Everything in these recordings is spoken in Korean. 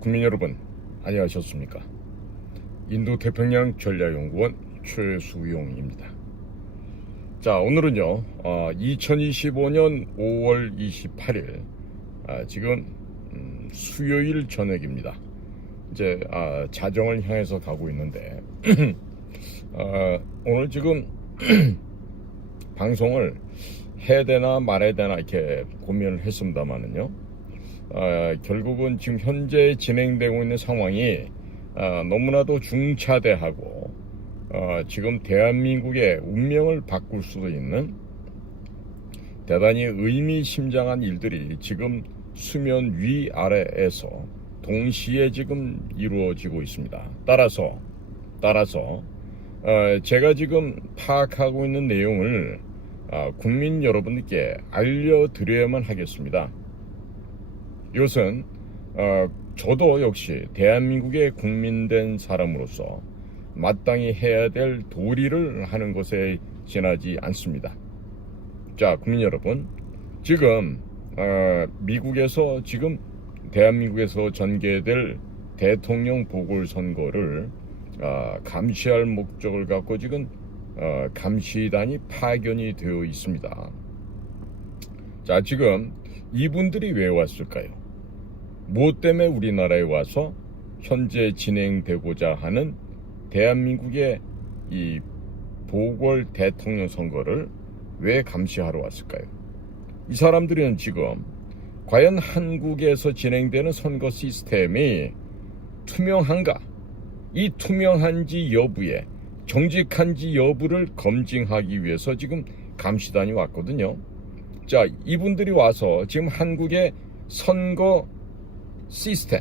국민 여러분, 안녕하셨습니까? 인도태평양 전략연구원 최수용입니다. 자, 오늘은요 2025년 5월 28일 지금 수요일 저녁입니다. 이제 자정을 향해서 가고 있는데 오늘 지금 방송을 해야 되나 말아야 되나 이렇게 고민을 했습니다만은요, 결국은 지금 현재 진행되고 있는 상황이 너무나도 중차대하고 지금 대한민국의 운명을 바꿀 수도 있는 대단히 의미심장한 일들이 지금 수면 위아래에서 동시에 지금 이루어지고 있습니다. 따라서 제가 지금 파악하고 있는 내용을 국민 여러분께 알려드려야만 하겠습니다. 이것은 저도 역시 대한민국의 국민된 사람으로서 마땅히 해야 될 도리를 하는 것에 지나지 않습니다. 자, 국민 여러분, 지금 미국에서 지금 대한민국에서 전개될 대통령 보궐선거를 감시할 목적을 갖고 지금 감시단이 파견이 되어 있습니다. 자, 지금 이분들이 왜 왔을까요? 무엇 때문에 우리나라에 와서 현재 진행되고자 하는 대한민국의 이 보궐 대통령 선거를 왜 감시하러 왔을까요? 이 사람들은 지금 과연 한국에서 진행되는 선거 시스템이 투명한가? 이 투명한지 여부에 정직한지 여부를 검증하기 위해서 지금 감시단이 왔거든요. 자, 이분들이 와서 지금 한국의 선거 시스템,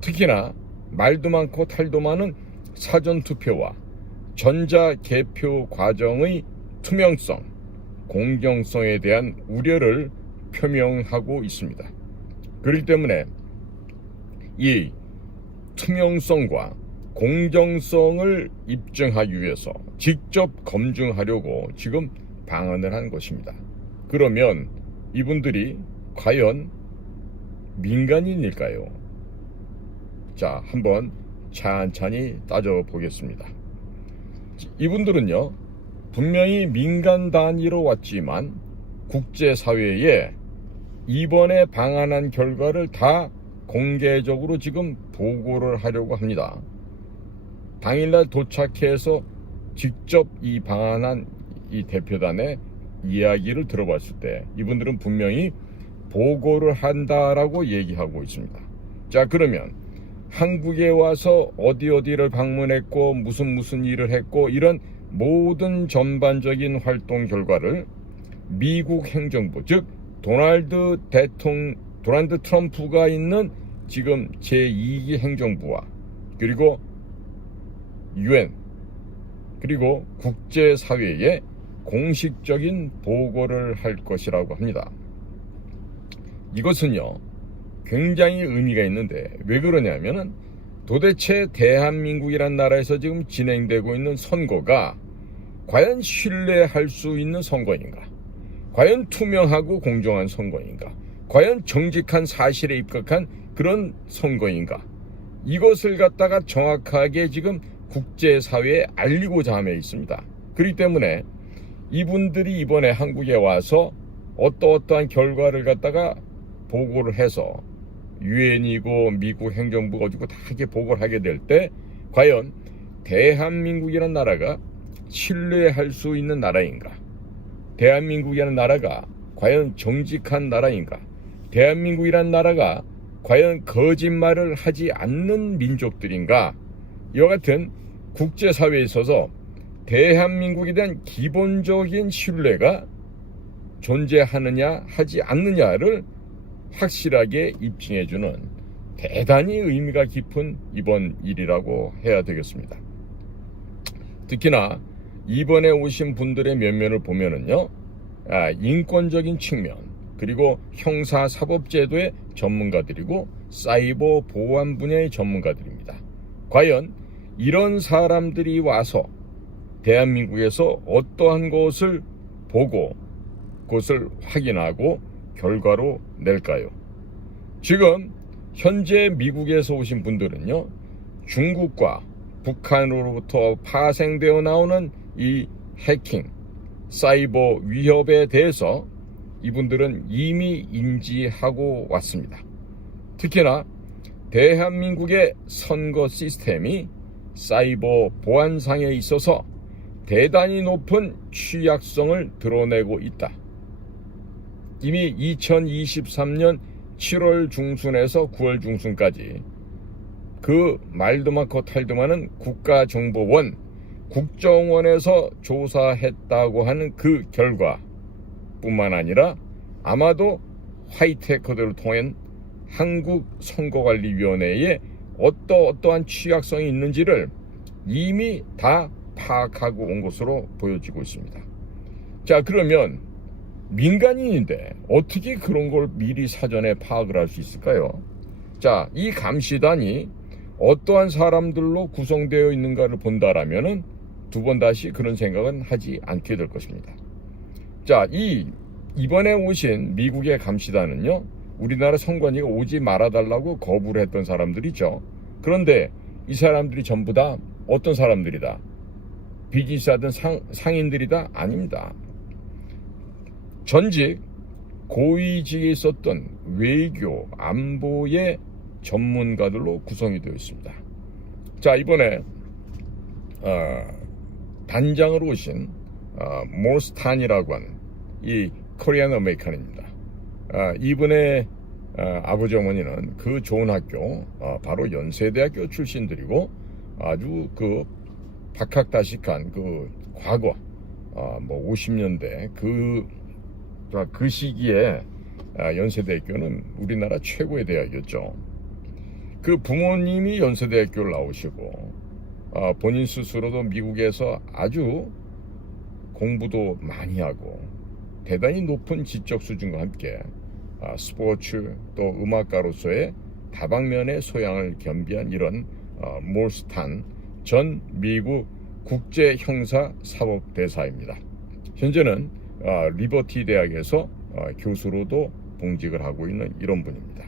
특히나 말도 많고 탈도 많은 사전투표와 전자개표 과정의 투명성, 공정성에 대한 우려를 표명하고 있습니다. 그렇기 때문에 이 투명성과 공정성을 입증하기 위해서 직접 검증하려고 지금 방안을 한 것입니다. 그러면 이분들이 과연 민간인일까요? 자, 한번 찬찬히 따져보겠습니다. 이분들은요, 분명히 민간 단위로 왔지만 국제사회에 이번에 방한한 결과를 다 공개적으로 지금 보고를 하려고 합니다. 당일날 도착해서 직접 이 방한한 이 대표단의 이야기를 들어봤을 때 이분들은 분명히 보고를 한다라고 얘기하고 있습니다. 자, 그러면 한국에 와서 어디를 방문했고 무슨 일을 했고 이런 모든 전반적인 활동 결과를 미국 행정부, 즉 도널드 트럼프가 있는 지금 제2기 행정부와 그리고 UN 그리고 국제사회에 공식적인 보고를 할 것이라고 합니다. 이것은요, 굉장히 의미가 있는데 왜 그러냐면은 도대체 대한민국이란 나라에서 지금 진행되고 있는 선거가 과연 신뢰할 수 있는 선거인가? 과연 투명하고 공정한 선거인가? 과연 정직한 사실에 입각한 그런 선거인가? 이것을 갖다가 정확하게 지금 국제사회에 알리고자 함에 있습니다. 그렇기 때문에 이분들이 이번에 한국에 와서 어떠한 결과를 갖다가 보고를 해서 유엔이고 미국 행정부가 어디고 다 이렇게 보고를 하게 될 때 과연 대한민국이라는 나라가 신뢰할 수 있는 나라인가? 대한민국이라는 나라가 과연 정직한 나라인가? 대한민국이라는 나라가 과연 거짓말을 하지 않는 민족들인가? 이와 같은 국제사회에 있어서 대한민국에 대한 기본적인 신뢰가 존재하느냐 하지 않느냐를 확실하게 입증해주는 대단히 의미가 깊은 이번 일이라고 해야 되겠습니다. 특히나 이번에 오신 분들의 면면을 보면은요, 인권적인 측면 그리고 형사사법제도의 전문가들이고 사이버 보안 분야의 전문가들입니다. 과연 이런 사람들이 와서 대한민국에서 어떠한 것을 보고 그것을 확인하고 결과로 낼까요? 지금 현재 미국에서 오신 분들은요, 중국과 북한으로부터 파생되어 나오는 이 해킹, 사이버 위협에 대해서 이분들은 이미 인지하고 왔습니다. 특히나 대한민국의 선거 시스템이 사이버 보안상에 있어서 대단히 높은 취약성을 드러내고 있다. 이미 2023년 7월 중순에서 9월 중순까지 그 말도 많고 탈도 많은 국가정보원, 국정원에서 조사했다고 하는 그 결과 뿐만 아니라 아마도 화이트해커들을 통한 한국선거관리위원회에 어떠한 취약성이 있는지를 이미 다 파악하고 온 것으로 보여지고 있습니다. 자, 그러면 민간인인데 어떻게 그런 걸 미리 사전에 파악을 할 수 있을까요? 자, 이 감시단이 어떠한 사람들로 구성되어 있는가를 본다라면은 두 번 다시 그런 생각은 하지 않게 될 것입니다. 자, 이번에 오신 미국의 감시단은요, 우리나라 선관위가 오지 말아달라고 거부를 했던 사람들이죠. 그런데 이 사람들이 전부 다 어떤 사람들이다? 비즈니스하던 상인들이다? 아닙니다. 전직 고위직에 있었던 외교, 안보의 전문가들로 구성이 되어 있습니다. 자, 이번에 단장으로 오신 모스탄이라고 하는 이 코리안 아메리칸입니다. 이분의 아버지 어머니는 그 좋은 학교, 바로 연세대학교 출신들이고 아주 그 박학다식한 그 과거, 50년대 그 시기에 연세대학교는 우리나라 최고의 대학이었죠. 그 부모님이 연세대학교를 나오시고 본인 스스로도 미국에서 아주 공부도 많이 하고 대단히 높은 지적 수준과 함께 스포츠 또 음악가로서의 다방면의 소양을 겸비한 이런 몰스탄 전 미국 국제형사사법대사입니다. 현재는 리버티 대학에서 교수로도 봉직을 하고 있는 이런 분입니다.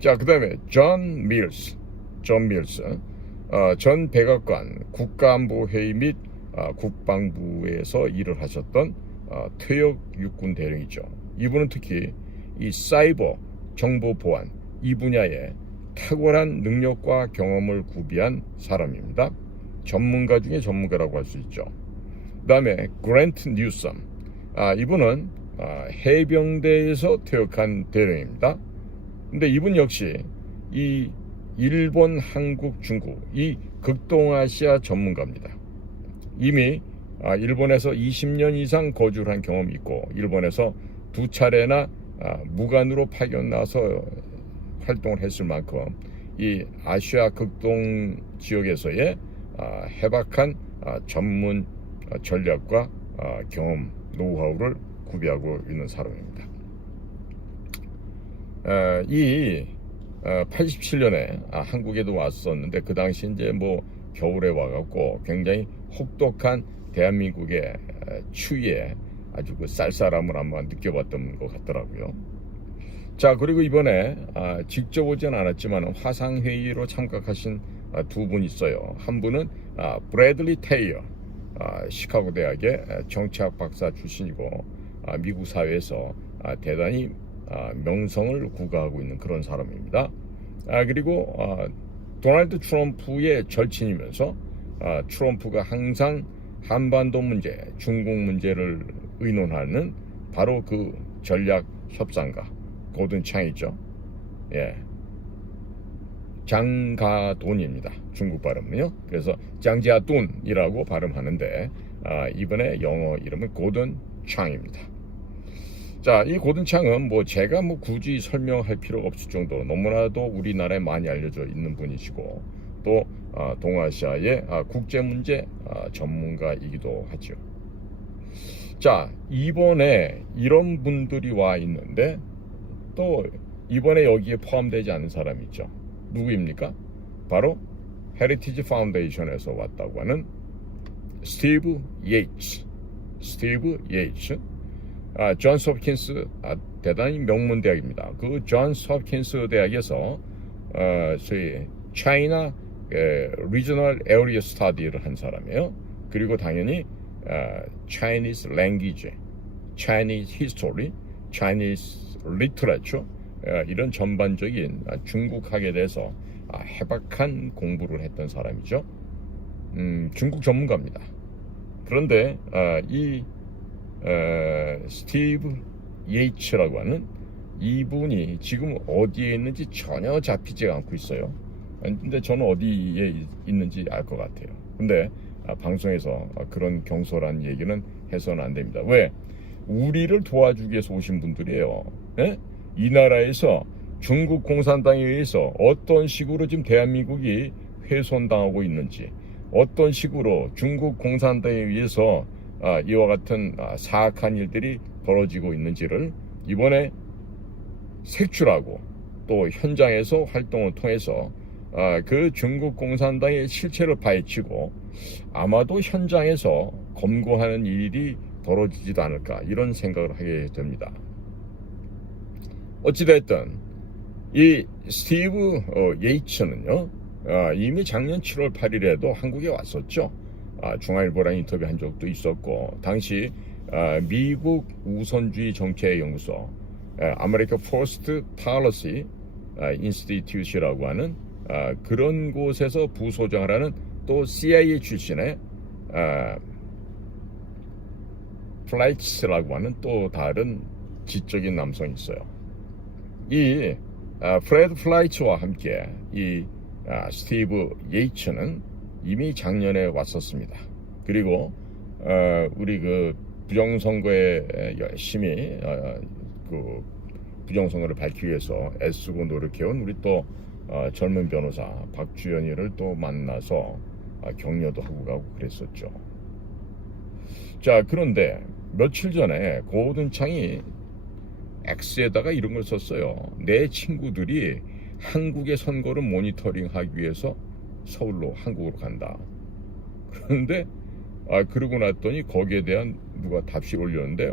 자, 그 다음에 존 밀스 전 백악관 국가안보회의 및 국방부에서 일을 하셨던 퇴역 육군 대령이죠. 이분은 특히 이 사이버 정보 보안 이 분야에 탁월한 능력과 경험을 구비한 사람입니다. 전문가 중에 전문가라고 할 수 있죠. 그 다음에 그랜트 뉴섬, 이분은 해병대에서 퇴역한 대령입니다. 근데 이분 역시 이 일본, 한국, 중국 이 극동아시아 전문가입니다. 이미 일본에서 20년 이상 거주를 한 경험이 있고 일본에서 2차례나 무관으로 파견 나서 활동을 했을 만큼 이 아시아 극동 지역에서의 해박한 전문 전략과 경험, 노하우를 구비하고 있는 사람입니다. 87년에 한국에도 왔었는데 그 당시 이제 겨울에 와갖고 굉장히 혹독한 대한민국의 추위에 아주 그 쌀쌀함을 한번 느껴봤던 것 같더라고요. 자, 그리고 이번에 직접 오진 않았지만 화상회의로 참가하신 두 분 있어요. 한 분은 브래들리 테이어, 시카고 대학의 정치학 박사 출신이고 미국 사회에서 대단히 명성을 구가하고 있는 그런 사람입니다. 그리고 도널드 트럼프의 절친이면서 트럼프가 항상 한반도 문제, 중국 문제를 의논하는 바로 그 전략 협상가 고든 창이죠. 예, 장가돈입니다. 중국 발음은요. 그래서 장지아돈이라고 발음하는데 이번에 영어 이름은 고든 창입니다. 자, 이 고든 창은 제가 굳이 설명할 필요가 없을 정도로 너무나도 우리나라에 많이 알려져 있는 분이시고 또 동아시아의 국제 문제 전문가이기도 하죠. 자, 이번에 이런 분들이 와 있는데 또 이번에 여기에 포함되지 않은 사람이 있죠. 누구입니까? 바로 헤리티지 파운데이션에서 왔다고 하는 스티브 예이츠, 존스 홉킨스 대단히 명문 대학입니다. 그 존스 홉킨스 대학에서 소위 차이나 리저널 에어리어 스터디를 한 사람이에요. 그리고 당연히 Chinese language, Chinese history, Chinese literature 이런 전반적인 중국학에 대해서 해박한 공부를 했던 사람이죠. 중국 전문가입니다. 그런데 이 스티브 예이츠라고 하는 이분이 지금 어디에 있는지 전혀 잡히지 않고 있어요. 근데 저는 어디에 있는지 알 것 같아요. 근데 방송에서 그런 경솔한 얘기는 해서는 안 됩니다. 왜? 우리를 도와주기 위해서 오신 분들이에요. 예? 이 나라에서 중국 공산당에 의해서 어떤 식으로 지금 대한민국이 훼손당하고 있는지, 어떤 식으로 중국 공산당에 의해서 이와 같은 사악한 일들이 벌어지고 있는지를 이번에 색출하고 또 현장에서 활동을 통해서 그 중국 공산당의 실체를 파헤치고 아마도 현장에서 검거하는 일이 벌어지지도 않을까 이런 생각을 하게 됩니다. 어찌됐든 이 스티브 예이츠는요 이미 작년 7월 8일에도 한국에 왔었죠. 중앙일보랑 인터뷰한 적도 있었고 당시 미국 우선주의 정책 연구소 아메리카 포스트 팔러시 인스티튜트라고 하는 그런 곳에서 부소장을 하는 또 CIA 출신의 플라이츠라고 하는 또 다른 지적인 남성이 있어요. 이 프레드 플라이츠와 함께 이 스티브 예이츠는 이미 작년에 왔었습니다. 그리고 우리 그 부정선거에 열심히 그 부정선거를 밝히기 위해서 애쓰고 노력해온 우리 또 젊은 변호사 박주연이를 또 만나서 격려도 하고 가고 그랬었죠. 자, 그런데 며칠 전에 고든 창이 X에다가 이런 걸 썼어요. 내 친구들이 한국의 선거를 모니터링하기 위해서 서울로 한국으로 간다. 그런데 그러고 났더니 거기에 대한 누가 답시 올렸는데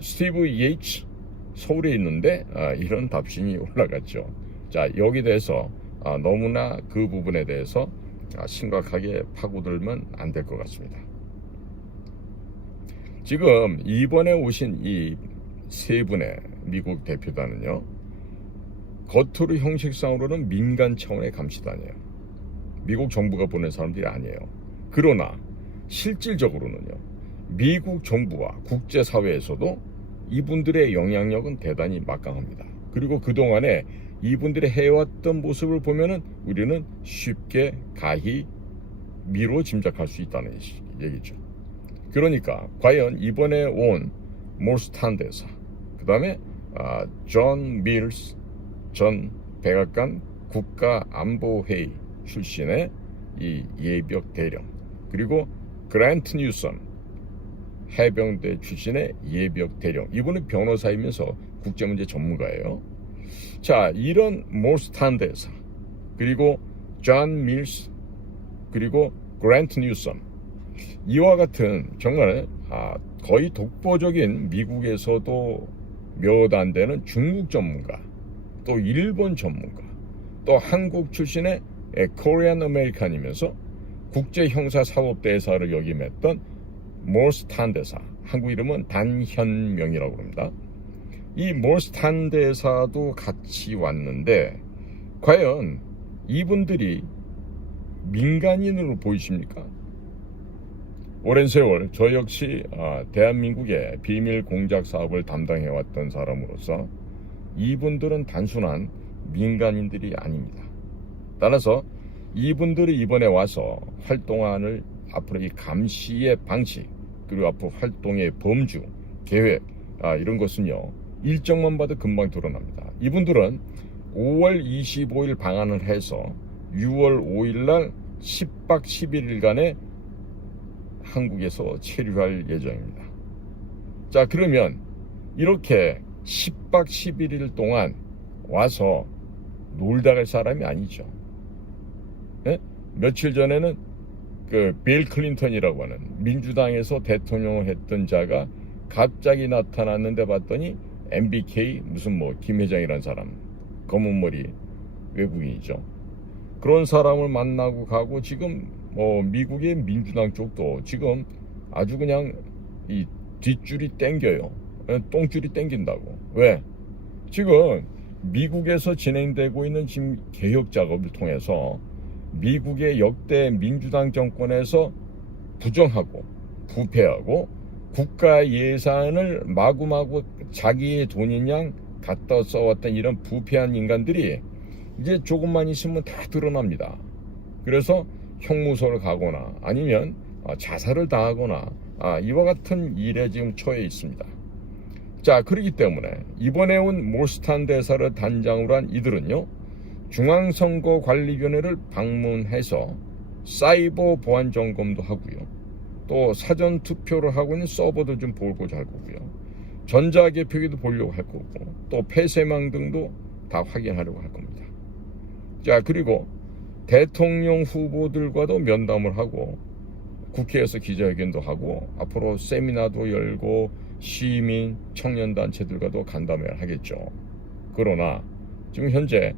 스티브 예이츠 서울에 있는데 이런 답신이 올라갔죠. 자, 여기 대해서 너무나 그 부분에 대해서 심각하게 파고들면 안 될 것 같습니다. 지금 이번에 오신 이 세 분의 미국 대표단은요, 겉으로 형식상으로는 민간 차원의 감시단이에요. 미국 정부가 보낸 사람들이 아니에요. 그러나 실질적으로는요, 미국 정부와 국제사회에서도 이분들의 영향력은 대단히 막강합니다. 그리고 그동안에 이분들이 해왔던 모습을 보면은 우리는 쉽게 가히 미로 짐작할 수 있다는 얘기죠. 그러니까 과연 이번에 온 몰스탄 대사, 그 다음에 존 밀스 전 백악관 국가안보회의 출신의 이 예비역 대령, 그리고 그랜트 뉴섬 해병대 출신의 예비역 대령, 이분은 변호사이면서 국제문제 전문가예요. 자, 이런 몰스탄 대사, 그리고 존 밀스, 그리고 그랜트 뉴섬, 이와 같은 정말 거의 독보적인 미국에서도 몇 안 되는 중국 전문가, 또 일본 전문가, 또 한국 출신의 코리안 아메리칸이면서 국제형사사법대사를 역임했던 몰스탄 대사, 한국 이름은 단현명이라고 합니다. 이 몰스탄 대사도 같이 왔는데 과연 이분들이 민간인으로 보이십니까? 오랜 세월 저 역시 대한민국의 비밀 공작 사업을 담당해왔던 사람으로서 이분들은 단순한 민간인들이 아닙니다. 따라서 이분들이 이번에 와서 활동안을 앞으로 이 감시의 방식, 그리고 앞으로 활동의 범주, 계획, 이런 것은요, 일정만 봐도 금방 드러납니다. 이분들은 5월 25일 방한을 해서 6월 5일 날 10박 11일간의 한국에서 체류할 예정입니다. 자, 그러면 이렇게 10박 11일 동안 와서 놀다 갈 사람이 아니죠. 네? 며칠 전에는 그 빌 클린턴이라고 하는 민주당에서 대통령을 했던 자가 갑자기 나타났는데 봤더니 MBK 무슨 뭐 김 회장이라는 사람, 검은 머리 외국인이죠. 그런 사람을 만나고 가고, 지금 뭐 미국의 민주당 쪽도 지금 아주 그냥 이 뒷줄이 땡겨요. 똥줄이 땡긴다고. 왜? 지금 미국에서 진행되고 있는 지금 개혁 작업을 통해서 미국의 역대 민주당 정권에서 부정하고 부패하고 국가 예산을 마구마구 자기의 돈인 양 갖다 써왔던 이런 부패한 인간들이 이제 조금만 있으면 다 드러납니다. 그래서 형무소를 가거나 아니면 자살을 당하거나 이와 같은 일에 지금 처해 있습니다. 자, 그렇기 때문에 이번에 온 몰스탄 대사를 단장으로 한 이들은요, 중앙선거관리위원회를 방문해서 사이버 보안 점검도 하고요, 또 사전 투표를 하고 있는 서버도 좀 보고자 할 거고요, 전자개표기도 보려고 할 거고, 또 폐쇄망 등도 다 확인하려고 할 겁니다. 자, 그리고 대통령 후보들과도 면담을 하고 국회에서 기자회견도 하고 앞으로 세미나도 열고 시민, 청년단체들과도 간담회를 하겠죠. 그러나 지금 현재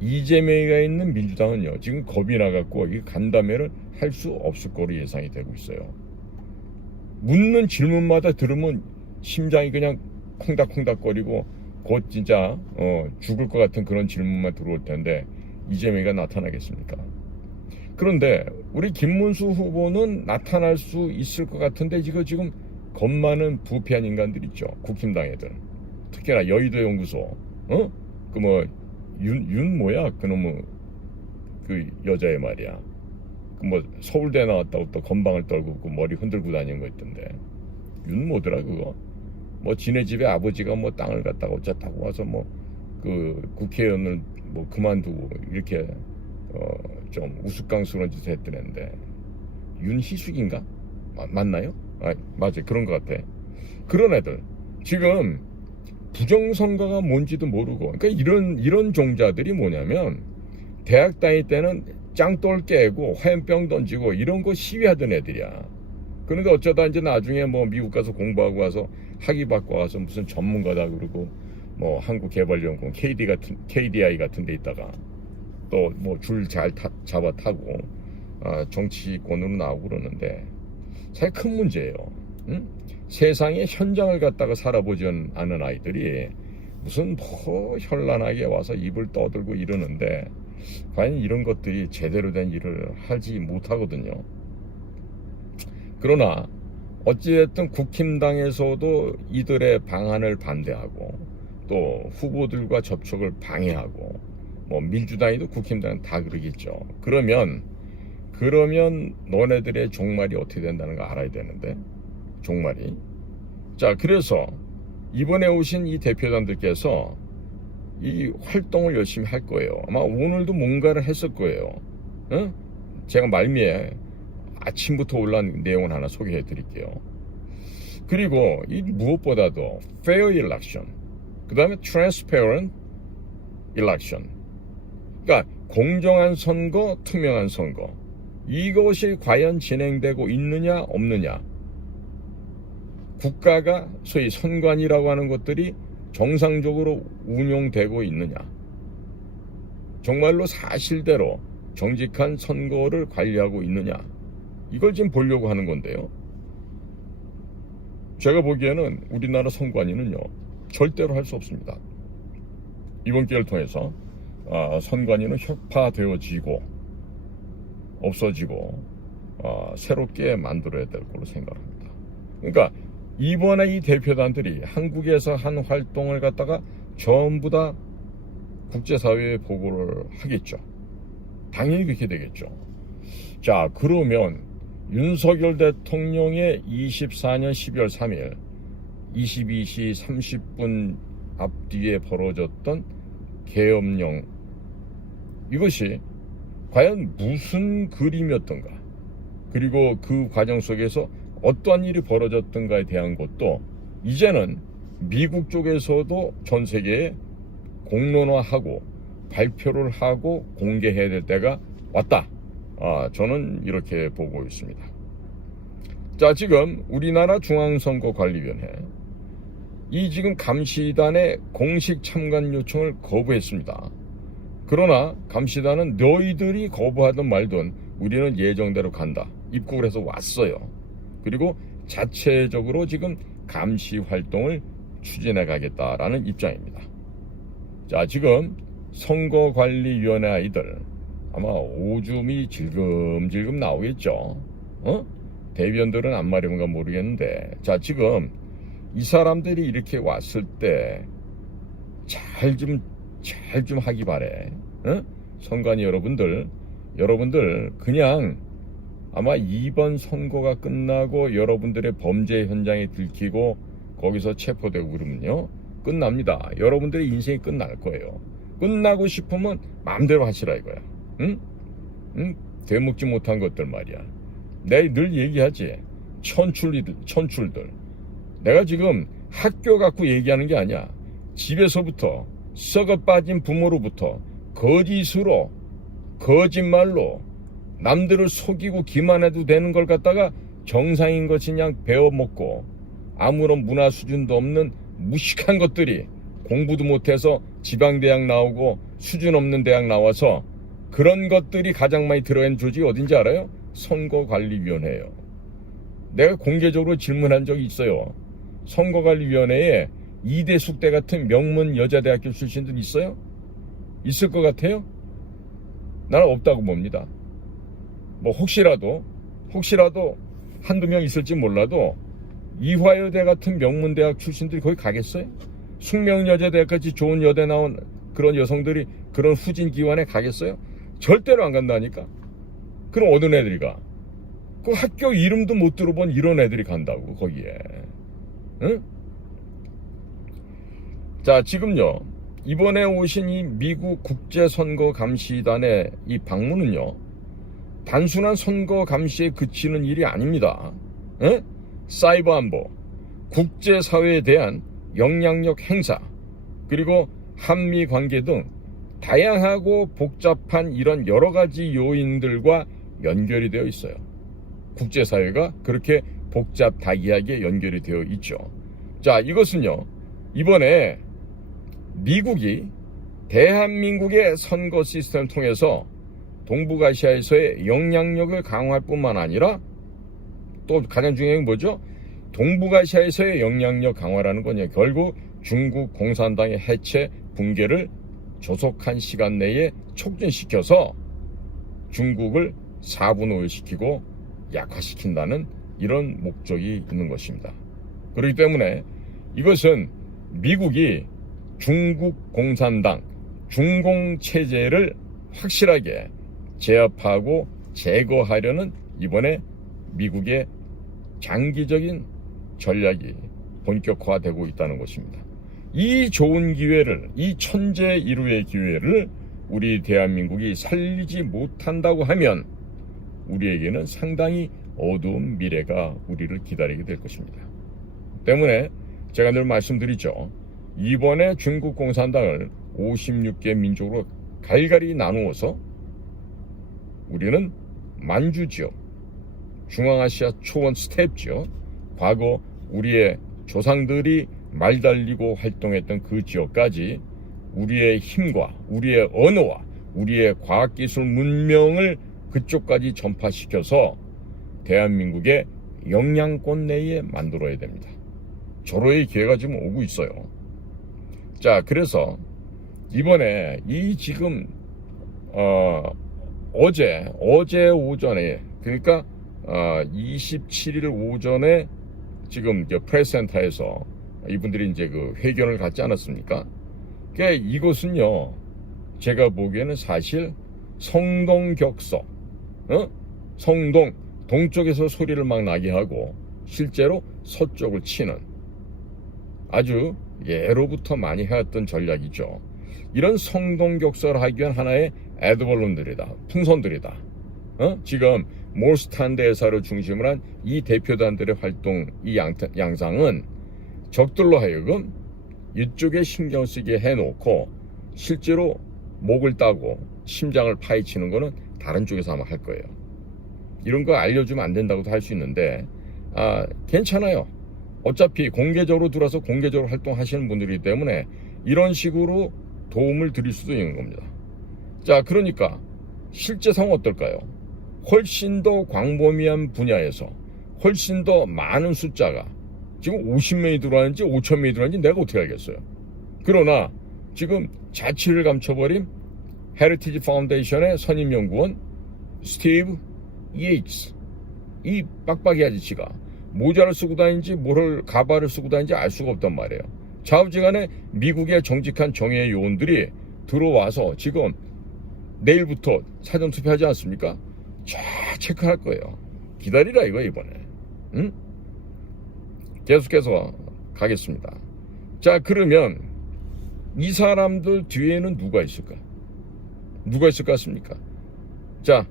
이재명이가 있는 민주당은요, 지금 겁이 나갖고 이 간담회를 할 수 없을 거로 예상이 되고 있어요. 묻는 질문마다 들으면 심장이 그냥 콩닥콩닥거리고 곧 진짜 죽을 것 같은 그런 질문만 들어올 텐데 이재명이가 나타나겠습니까? 그런데 우리 김문수 후보는 나타날 수 있을 것 같은데 이거 지금 겁 많은 부패한 인간들 있죠. 국힘당 애들. 특히나 여의도 연구소. 그 뭐 윤 뭐야? 그놈의 그 여자애 말이야. 그 뭐 서울대 나왔다고 또 건방을 떨고 그 머리 흔들고 다니는 거 있던데. 윤 뭐더라 그거? 뭐 지네 집에 아버지가 뭐 땅을 갖다가 어쩌다고 와서 뭐 그 국회의원을 뭐 그만두고 이렇게 좀 우스꽝스러운 짓을 했던 애인데, 윤희숙인가? 맞나요? 맞아요. 그런 것 같아. 그런 애들 지금 부정선거가 뭔지도 모르고, 그러니까 이런 종자들이 뭐냐면 대학 다닐 때는 짱돌 깨고 화염병 던지고 이런 거 시위하던 애들이야. 그런데 어쩌다 이제 나중에 뭐 미국 가서 공부하고 와서 학위 받고 와서 무슨 전문가다 그러고 뭐 한국개발연구원 KDI 같은 데 있다가 또 뭐 줄 잘 잡아 타고 정치권으로 나오고 그러는데, 사실 큰 문제예요. 응? 세상의 현장을 갖다가 살아보지 않은 아이들이 무슨 뭐 현란하게 와서 입을 떠들고 이러는데 과연 이런 것들이 제대로 된 일을 하지 못하거든요. 그러나 어찌됐든 국힘당에서도 이들의 방안을 반대하고 또 후보들과 접촉을 방해하고, 뭐 민주당이도 국힘당은 다 그러겠죠. 그러면 너네들의 종말이 어떻게 된다는 거 알아야 되는데, 종말이. 자, 그래서 이번에 오신 이 대표단들께서 이 활동을 열심히 할 거예요. 아마 오늘도 뭔가를 했을 거예요. 응? 제가 말미에 아침부터 올라온 내용을 하나 소개해 드릴게요. 그리고 이 무엇보다도 fair election, 그 다음에 transparent election, 그러니까 공정한 선거, 투명한 선거, 이것이 과연 진행되고 있느냐 없느냐, 국가가 소위 선관위라고 하는 것들이 정상적으로 운용되고 있느냐, 정말로 사실대로 정직한 선거를 관리하고 있느냐, 이걸 지금 보려고 하는 건데요. 제가 보기에는 우리나라 선관위는요, 절대로 할 수 없습니다. 이번 기회를 통해서 선관위는 혁파되어지고 없어지고 새롭게 만들어야 될 걸로 생각합니다. 그러니까 이번에 이 대표단들이 한국에서 한 활동을 갖다가 전부 다 국제사회에 보고를 하겠죠. 당연히 그렇게 되겠죠. 자, 그러면 윤석열 대통령의 24년 12월 3일 22시 30분 앞뒤에 벌어졌던 계엄령, 이것이 과연 무슨 그림이었던가, 그리고 그 과정 속에서 어떠한 일이 벌어졌던가에 대한 것도 이제는 미국 쪽에서도 전 세계에 공론화하고 발표를 하고 공개해야 될 때가 왔다. 저는 이렇게 보고 있습니다. 자, 지금 우리나라 중앙선거관리위원회 이 지금 감시단의 공식 참관 요청을 거부했습니다. 그러나 감시단은 너희들이 거부하든 말든 우리는 예정대로 간다. 입국을 해서 왔어요. 그리고 자체적으로 지금 감시 활동을 추진해 가겠다라는 입장입니다. 자, 지금 선거관리위원회 아이들 아마 오줌이 질금질금 나오겠죠. 대변들은 안 마려운가 모르겠는데, 자, 지금 이 사람들이 이렇게 왔을 때 잘 좀 하기 바래. 선관위 여러분들 그냥 아마 이번 선거가 끝나고 여러분들의 범죄 현장에 들키고 거기서 체포되고 그러면요, 끝납니다. 여러분들의 인생이 끝날 거예요. 끝나고 싶으면 마음대로 하시라 이거야. 응? 되먹지 못한 것들 말이야. 내가 늘 얘기하지. 천출들. 내가 지금 학교 갖고 얘기하는 게 아니야. 집에서부터 썩어 빠진 부모로부터 거짓으로, 거짓말로 남들을 속이고 기만해도 되는 걸 갖다가 정상인 것이 그냥 배워먹고 아무런 문화 수준도 없는 무식한 것들이 공부도 못해서 지방대학 나오고 수준 없는 대학 나와서 그런 것들이 가장 많이 들어있는 조직이 어딘지 알아요? 선거관리위원회예요. 내가 공개적으로 질문한 적이 있어요. 선거관리위원회에 이대숙 대 같은 명문 여자대학교 출신들 있어요? 있을 것 같아요? 나는 없다고 봅니다. 뭐 혹시라도 한두 명 있을지 몰라도 이화여대 같은 명문대학 출신들이 거기 가겠어요? 숙명여자대학같이 좋은 여대 나온 그런 여성들이 그런 후진 기관에 가겠어요? 절대로 안 간다니까. 그럼 어떤 애들이 가? 그 학교 이름도 못 들어본 이런 애들이 간다고 거기에. 응? 자, 지금요, 이번에 오신 이 미국 국제선거감시단의 이 방문은요, 단순한 선거 감시에 그치는 일이 아닙니다. 사이버 안보, 국제사회에 대한 영향력 행사, 그리고 한미 관계 등 다양하고 복잡한 이런 여러 가지 요인들과 연결이 되어 있어요. 국제사회가 그렇게 복잡다기하게 연결이 되어 있죠. 자, 이것은요, 이번에 미국이 대한민국의 선거 시스템을 통해서 동북아시아에서의 영향력을 강화할 뿐만 아니라 또 가장 중요한 게 뭐죠? 동북아시아에서의 영향력 강화라는 거냐, 결국 중국 공산당의 해체, 붕괴를 조속한 시간 내에 촉진시켜서 중국을 4분오해시키고 약화시킨다는 이런 목적이 있는 것입니다. 그렇기 때문에 이것은 미국이 중국 공산당, 중공체제를 확실하게 제압하고 제거하려는 이번에 미국의 장기적인 전략이 본격화되고 있다는 것입니다. 이 좋은 기회를, 이 천재일우의 기회를 우리 대한민국이 살리지 못한다고 하면 우리에게는 상당히 어두운 미래가 우리를 기다리게 될 것입니다. 때문에 제가 늘 말씀드리죠. 이번에 중국 공산당을 56개 민족으로 갈갈이 나누어서 우리는 만주 지역, 중앙아시아 초원 스텝 지역, 과거 우리의 조상들이 말 달리고 활동했던 그 지역까지 우리의 힘과 우리의 언어와 우리의 과학기술 문명을 그쪽까지 전파시켜서 대한민국의 영향권 내에 만들어야 됩니다. 저로의 기회가 지금 오고 있어요. 자, 그래서 이번에 이 지금 어제 오전에, 그러니까 27일 오전에 지금 프레스센터에서 이분들이 이제 그 회견을 갖지 않았습니까? 그러니까 이것은요, 제가 보기에는 사실 성동격서, 성동, 동쪽에서 소리를 막 나게 하고 실제로 서쪽을 치는 아주 예로부터 많이 해왔던 전략이죠. 이런 성동격서를 하기 위한 하나의 애드벌룬들이다, 풍선들이다. 지금 몰스탄 대사를 중심으로 한 이 대표단들의 활동, 이 양상은 적들로 하여금 이쪽에 신경 쓰게 해놓고 실제로 목을 따고 심장을 파헤치는 거는 다른 쪽에서 아마 할 거예요. 이런 거 알려주면 안 된다고도 할 수 있는데 괜찮아요. 어차피 공개적으로 들어서 공개적으로 활동하시는 분들이기 때문에 이런 식으로 도움을 드릴 수도 있는 겁니다. 자, 그러니까 실제 상황 어떨까요? 훨씬 더 광범위한 분야에서 훨씬 더 많은 숫자가 지금 50명이 들어왔는지 5,000명이 들어왔는지 내가 어떻게 알겠어요? 그러나 지금 자취를 감춰버린 헤리티지 파운데이션의 선임연구원 스티브 예이츠, 이 빡빡이 아저씨가 모자를 쓰고 다니는지 가발을 쓰고 다니는지 알 수가 없단 말이에요. 좌우지간에 미국의 정직한 정예 요원들이 들어와서 지금 내일부터 사전투표하지 않습니까? 쫙 체크할 거예요. 기다리라 이거 이번에. 응? 계속해서 가겠습니다. 자, 그러면 이 사람들 뒤에는 누가 있을까? 누가 있을 것 같습니까? 자,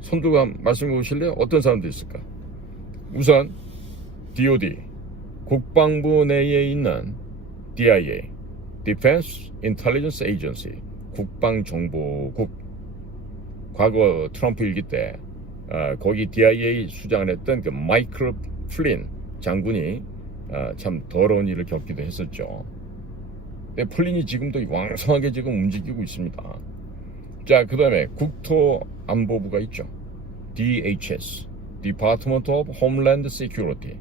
손 들고 한번 말씀해 보실래요? 어떤 사람들이 있을까? 우선 DOD, 국방부 내에 있는 DIA, Defense Intelligence Agency, 국방정보국. 과거 트럼프 일기 때 거기 DIA 수장을 했던 그 마이클 플린 장군이 참 더러운 일을 겪기도 했었죠. 근데 플린이 지금도 왕성하게 지금 움직이고 있습니다. 자, 그 다음에 국토안보부가 있죠. DHS, Department of Homeland Security.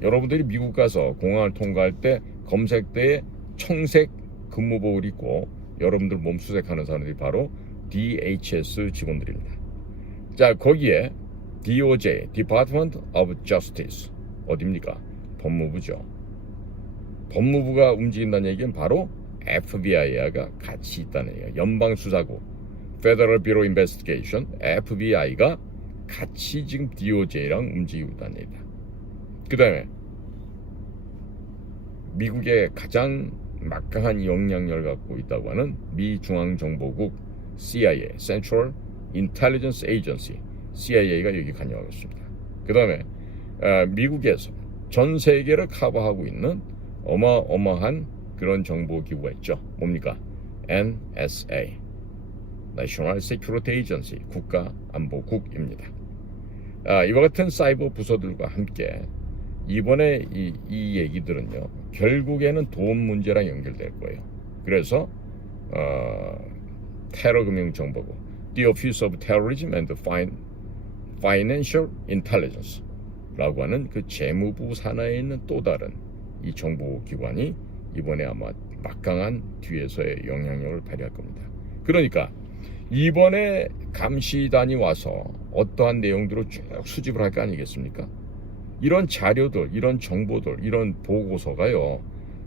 여러분들이 미국 가서 공항을 통과할 때 검색대에 청색 근무복을 입고 여러분들 몸 수색하는 사람들이 바로 DHS 직원들입니다. 자, 거기에 DOJ, Department of Justice, 어디입니까? 법무부죠. 법무부가 움직인다는 얘기는 바로 FBI가 같이 있다는 얘기예요. 연방수사국, Federal Bureau Investigation, FBI가 같이 지금 DOJ랑 움직이고 있다는 얘기다. 그 다음에 미국의 가장 막강한 영향력을 갖고 있다고 하는 미 중앙정보국 CIA, Central Intelligence Agency, CIA가 여기 관여하고 있습니다. 그 다음에 미국에서 전 세계를 커버하고 있는 어마어마한 그런 정보기구가 있죠. 뭡니까? NSA, National Security Agency, 국가안보국입니다. 이와 같은 사이버 부서들과 함께 이번에 이 얘기들은요, 결국에는 돈 문제랑 연결될 거예요. 그래서 테러 금융 정보국, The Office of Terrorism and Financial Intelligence 라고 하는 그 재무부 산하에 있는 또 다른 이 정보기관이 이번에 아마 막강한 뒤에서의 영향력을 발휘할 겁니다. 그러니까 이번에 감시단이 와서 어떠한 내용들을 쭉 수집을 할 거 아니겠습니까? 이런 자료들, 이런 정보들, 이런 보고서가요,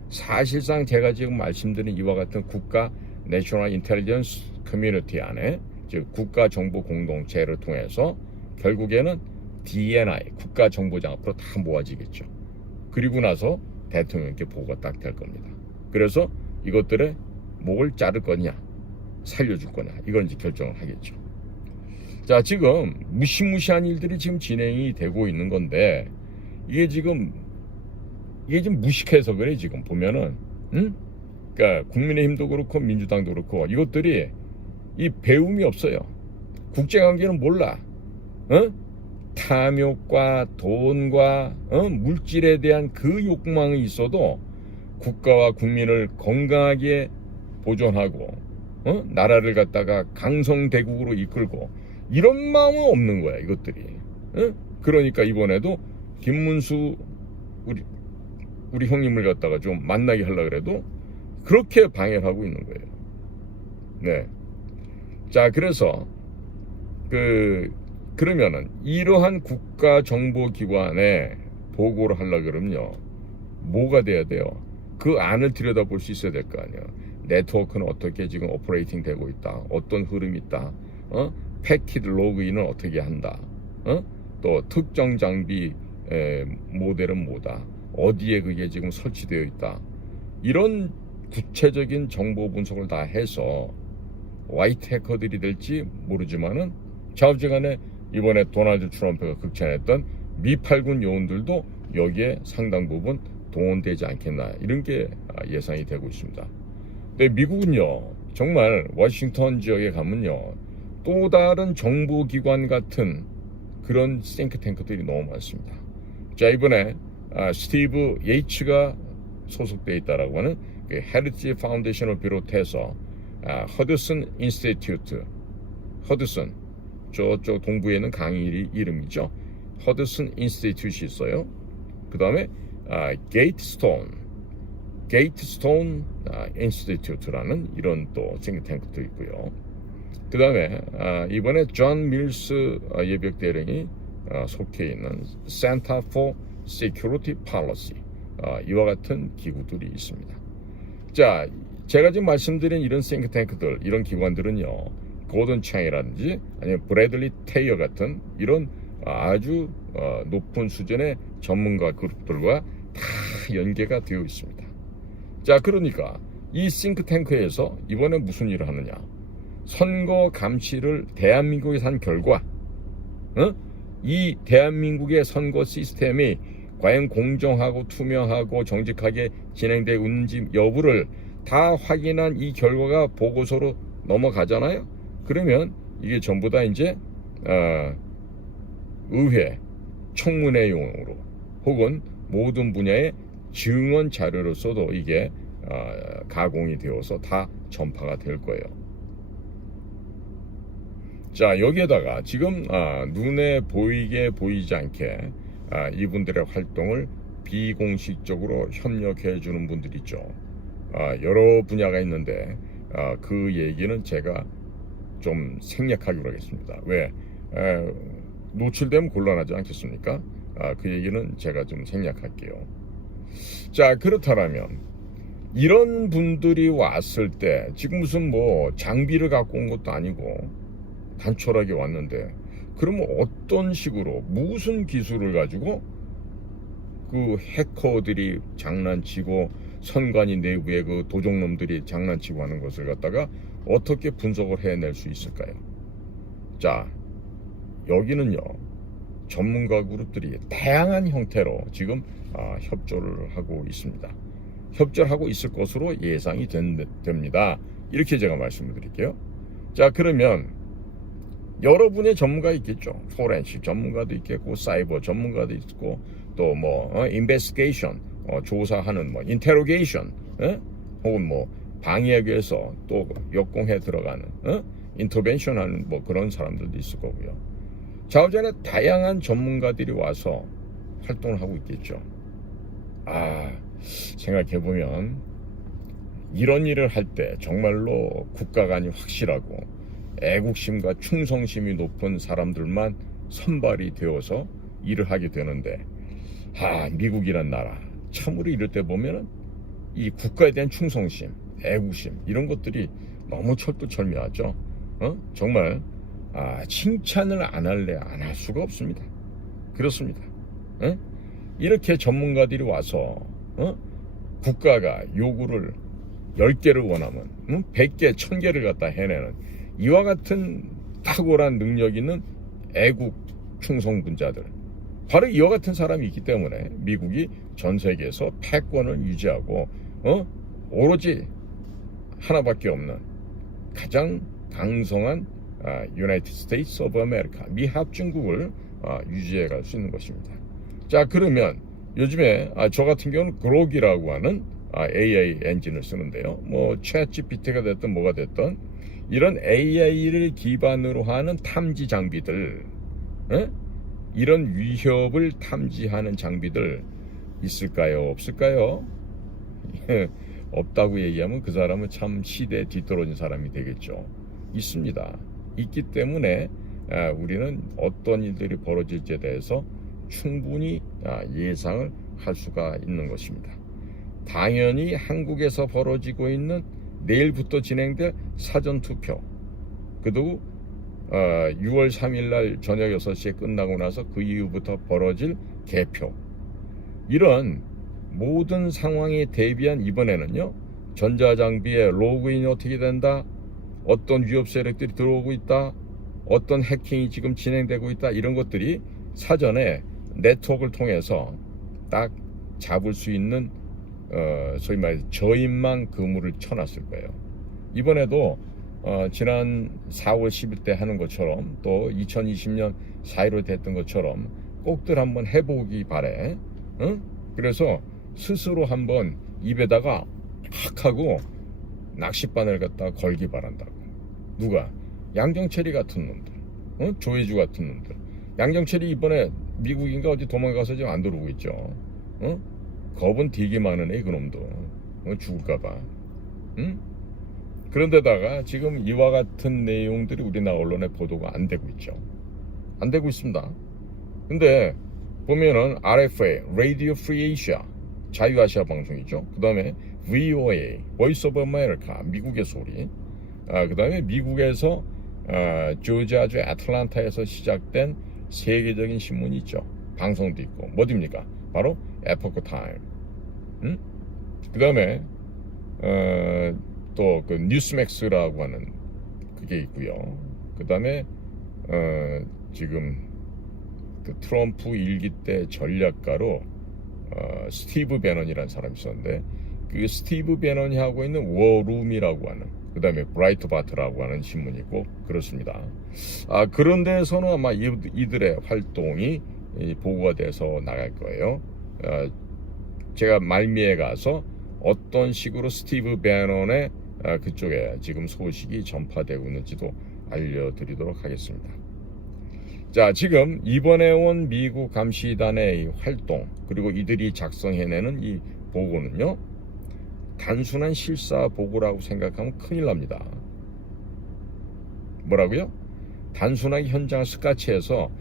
사실상 제가 지금 말씀드린 이와 같은 국가 내셔널 인텔리전스 커뮤니티 안에, 즉 국가 정보 공동체를 통해서 결국에는 DNI, 국가정보장 앞으로 다 모아지겠죠. 그리고 나서 대통령께 보고가 딱 될 겁니다. 그래서 이것들의 목을 자를 거냐, 살려줄 거냐, 이건 이제 결정을 하겠죠. 자, 지금 무시무시한 일들이 지금 진행이 되고 있는 건데, 이게 지금 무식해서 그래. 지금 보면은, 그러니까 국민의힘도 그렇고 민주당도 그렇고 이것들이 이 배움이 없어요. 국제관계는 몰라. 탐욕과 돈과 물질에 대한 그 욕망이 있어도 국가와 국민을 건강하게 보존하고 나라를 갖다가 강성대국으로 이끌고 이런 마음은 없는 거야, 이것들이. 그러니까 이번에도 김문수 우리 형님을 갖다가 좀 만나게 하려고 그래도 그렇게 방해를 하고 있는 거예요. 네. 자, 그래서 그러면은 이러한 국가정보기관에 보고를 하려고 그러면요, 뭐가 돼야 돼요? 그 안을 들여다볼 수 있어야 될 거 아니에요. 네트워크는 어떻게 지금 오퍼레이팅 되고 있다, 어떤 흐름이 있다, 패킷 로그인은 어떻게 한다, 또 특정 장비 모델은 뭐다, 어디에 그게 지금 설치되어 있다, 이런 구체적인 정보 분석을 다 해서 화이트 해커들이 될지 모르지만은 좌우지간에 이번에 도널드 트럼프가 극찬했던 미8군 요원들도 여기에 상당 부분 동원되지 않겠나, 이런 게 예상이 되고 있습니다. 근데 미국은요, 정말 워싱턴 지역에 가면요, 또 다른 정보기관 같은 그런 싱크탱크들이 너무 많습니다. 자, 이번에 스티브 예이츠가 소속되어 있다라고 하는 그 헤리티지 파운데이션을 비롯해서 허드슨 인스티튜트, 허드슨 저쪽 동부에 있는 강의 이름이죠. 허드슨 인스티튜트이 있어요. 그 다음에 게이트스톤 인스티튜트라는 이런 또 싱크탱크도 있고요. 그 다음에 이번에 존 밀스 예비역 대령이 속해 있는 Center for Security Policy, 이와 같은 기구들이 있습니다. 자, 제가 지금 말씀드린 이런 싱크탱크들, 이런 기관들은요, 고든 창이라든지 아니면 브래들리 테이어 같은 이런 아주 높은 수준의 전문가 그룹들과 다 연계가 되어 있습니다. 자, 그러니까 이 싱크탱크에서 이번에 무슨 일을 하느냐? 선거 감시를 대한민국에서 한 결과, 이 대한민국의 선거 시스템이 과연 공정하고 투명하고 정직하게 진행되고 있는지 여부를 다 확인한 이 결과가 보고서로 넘어가잖아요. 그러면 이게 전부 다 이제 의회 청문회용으로 혹은 모든 분야의 증언 자료로서도 이게 가공이 되어서 다 전파가 될 거예요. 자, 여기에다가 지금 눈에 보이게 보이지 않게 이분들의 활동을 비공식적으로 협력해 주는 분들이 있죠. 여러 분야가 있는데 그 얘기는 제가 좀 생략하기로 하겠습니다. 왜? 노출되면 곤란하지 않겠습니까? 그 얘기는 제가 좀 생략할게요. 자, 그렇다면 이런 분들이 왔을 때 지금 무슨 뭐 장비를 갖고 온 것도 아니고 단촐하게 왔는데, 그러면 어떤 식으로 무슨 기술을 가지고 그 해커들이 장난치고 선관위 내부의 그 도적놈들이 장난치고 하는 것을 갖다가 어떻게 분석을 해낼 수 있을까요? 자, 여기는요, 전문가 그룹들이 다양한 형태로 지금 협조를 하고 있습니다. 협조를 하고 있을 것으로 예상이 됩니다. 이렇게 제가 말씀을 드릴게요. 자, 그러면 여러분의 전문가 있겠죠. 포렌식 전문가도 있겠고, 사이버 전문가도 있고, 또 뭐 인베스티게이션, 조사하는 뭐 인테로게이션, 혹은 뭐 방해하기 위해서 또 역공해 들어가는 인터벤션하는 뭐 그런 사람들도 있을 거고요. 자우전에 다양한 전문가들이 와서 활동을 하고 있겠죠. 생각해 보면 이런 일을 할 때 정말로 국가관이 확실하고 애국심과 충성심이 높은 사람들만 선발이 되어서 일을 하게 되는데, 미국이란 나라 참으로 이럴 때 보면은 이 국가에 대한 충성심, 애국심 이런 것들이 너무 철두철미하죠. 정말 칭찬을 안 할래 안 할 수가 없습니다. 그렇습니다. 이렇게 전문가들이 와서 국가가 요구를 10개를 원하면 100개, 1000개를 갖다 해내는 이와 같은 탁월한 능력 있는 애국 충성분자들, 바로 이와 같은 사람이 있기 때문에 미국이 전 세계에서 패권을 유지하고 오로지 하나밖에 없는 가장 강성한 유나이티드 스테이츠 오브 아메리카, 미합중국을 유지해 갈 수 있는 것입니다. 자, 그러면 요즘에 저 같은 경우는 그록이라고 하는 AI 엔진을 쓰는데요. 뭐 챗GPT가 됐든 뭐가 됐든 이런 AI를 기반으로 하는 탐지 장비들, 이런 위협을 탐지하는 장비들 있을까요? 없을까요? 없다고 얘기하면 그 사람은 참 시대에 뒤떨어진 사람이 되겠죠. 있습니다. 있기 때문에 우리는 어떤 일들이 벌어질지에 대해서 충분히 예상을 할 수가 있는 것입니다. 당연히 한국에서 벌어지고 있는 내일부터 진행될 사전투표, 그리고 6월 3일 날 저녁 6시에 끝나고 나서 그 이후부터 벌어질 개표, 이런 모든 상황에 대비한 이번에는요, 전자장비에 로그인이 어떻게 된다, 어떤 위협 세력들이 들어오고 있다, 어떤 해킹이 지금 진행되고 있다, 이런 것들이 사전에 네트워크를 통해서 딱 잡을 수 있는 소위 말해서 저인망 그물을 쳐놨을 거예요. 이번에도 지난 4월 10일 때 하는 것처럼 또 2020년 4.15 됐던 것처럼 꼭들 한번 해보기 바래. 그래서 스스로 한번 입에다가 팍 하고 낚싯바늘 갖다 걸기 바란다고. 누가? 양정철이 같은 놈들, 조혜주 같은 놈들. 양정철이 이번에 미국인가 어디 도망가서 지금 안 들어오고 있죠. 겁은 되게 많은 애 그놈도. 죽을까봐. 그런데다가 지금 이와 같은 내용들이 우리나라 언론에 보도가 안 되고 있죠. 안 되고 있습니다. 근데 보면은 RFA, Radio Free Asia, 자유아시아 방송이죠. 그 다음에 VOA, Voice of America, 미국의 소리. 그 다음에 미국에서 조지아주 애틀란타에서 시작된 세계적인 신문이 있죠. 방송도 있고. 뭐입니까? 바로 에포크 타임. 그 다음에 또 그 뉴스맥스라고 하는 그게 있고요. 그 다음에 지금 그 트럼프 일기 때 전략가로 스티브 배넌이라는 사람이 있었는데 그 스티브 배넌이 하고 있는 워룸이라고 하는, 그 다음에 브라이트바트라고 하는 신문이 있고 그렇습니다. 그런 데서는 아마 이들의 활동이 보고가 돼서 나갈 거예요. 제가 말미에 가서 어떤 식으로 스티브 배넌의 그쪽에 지금 소식이 전파되고 있는지도 알려드리도록 하겠습니다. 자, 지금 이번에 온 미국 감시단의 이 활동, 그리고 이들이 작성해내는 이 보고는요, 단순한 실사 보고라고 생각하면 큰일 납니다. 뭐라고요? 단순하게 현장을 스케치해서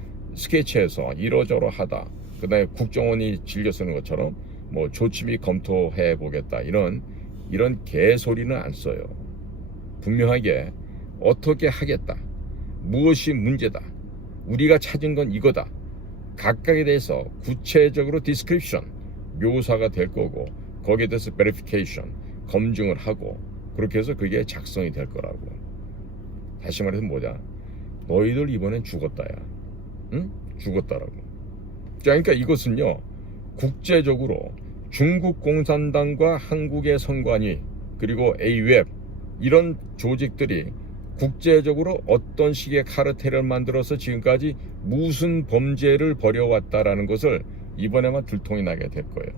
이러저러 하다, 그 다음에 국정원이 즐겨 쓰는 것처럼 뭐 조치미 검토해 보겠다, 이런 개소리는 안 써요. 분명하게 어떻게 하겠다, 무엇이 문제다, 우리가 찾은 건 이거다, 각각에 대해서 구체적으로 디스크립션, 묘사가 될 거고, 거기에 대해서 베리피케이션, 검증을 하고, 그렇게 해서 그게 작성이 될 거라고. 다시 말해서 뭐냐, 너희들 이번엔 죽었다야. 응? 죽었다라고. 자, 그러니까 이것은요, 국제적으로 중국 공산당과 한국의 선관위, 그리고 AWEB, 이런 조직들이 국제적으로 어떤 식의 카르텔을 만들어서 지금까지 무슨 범죄를 벌여왔다라는 것을 이번에만 들통이 나게 될 거예요.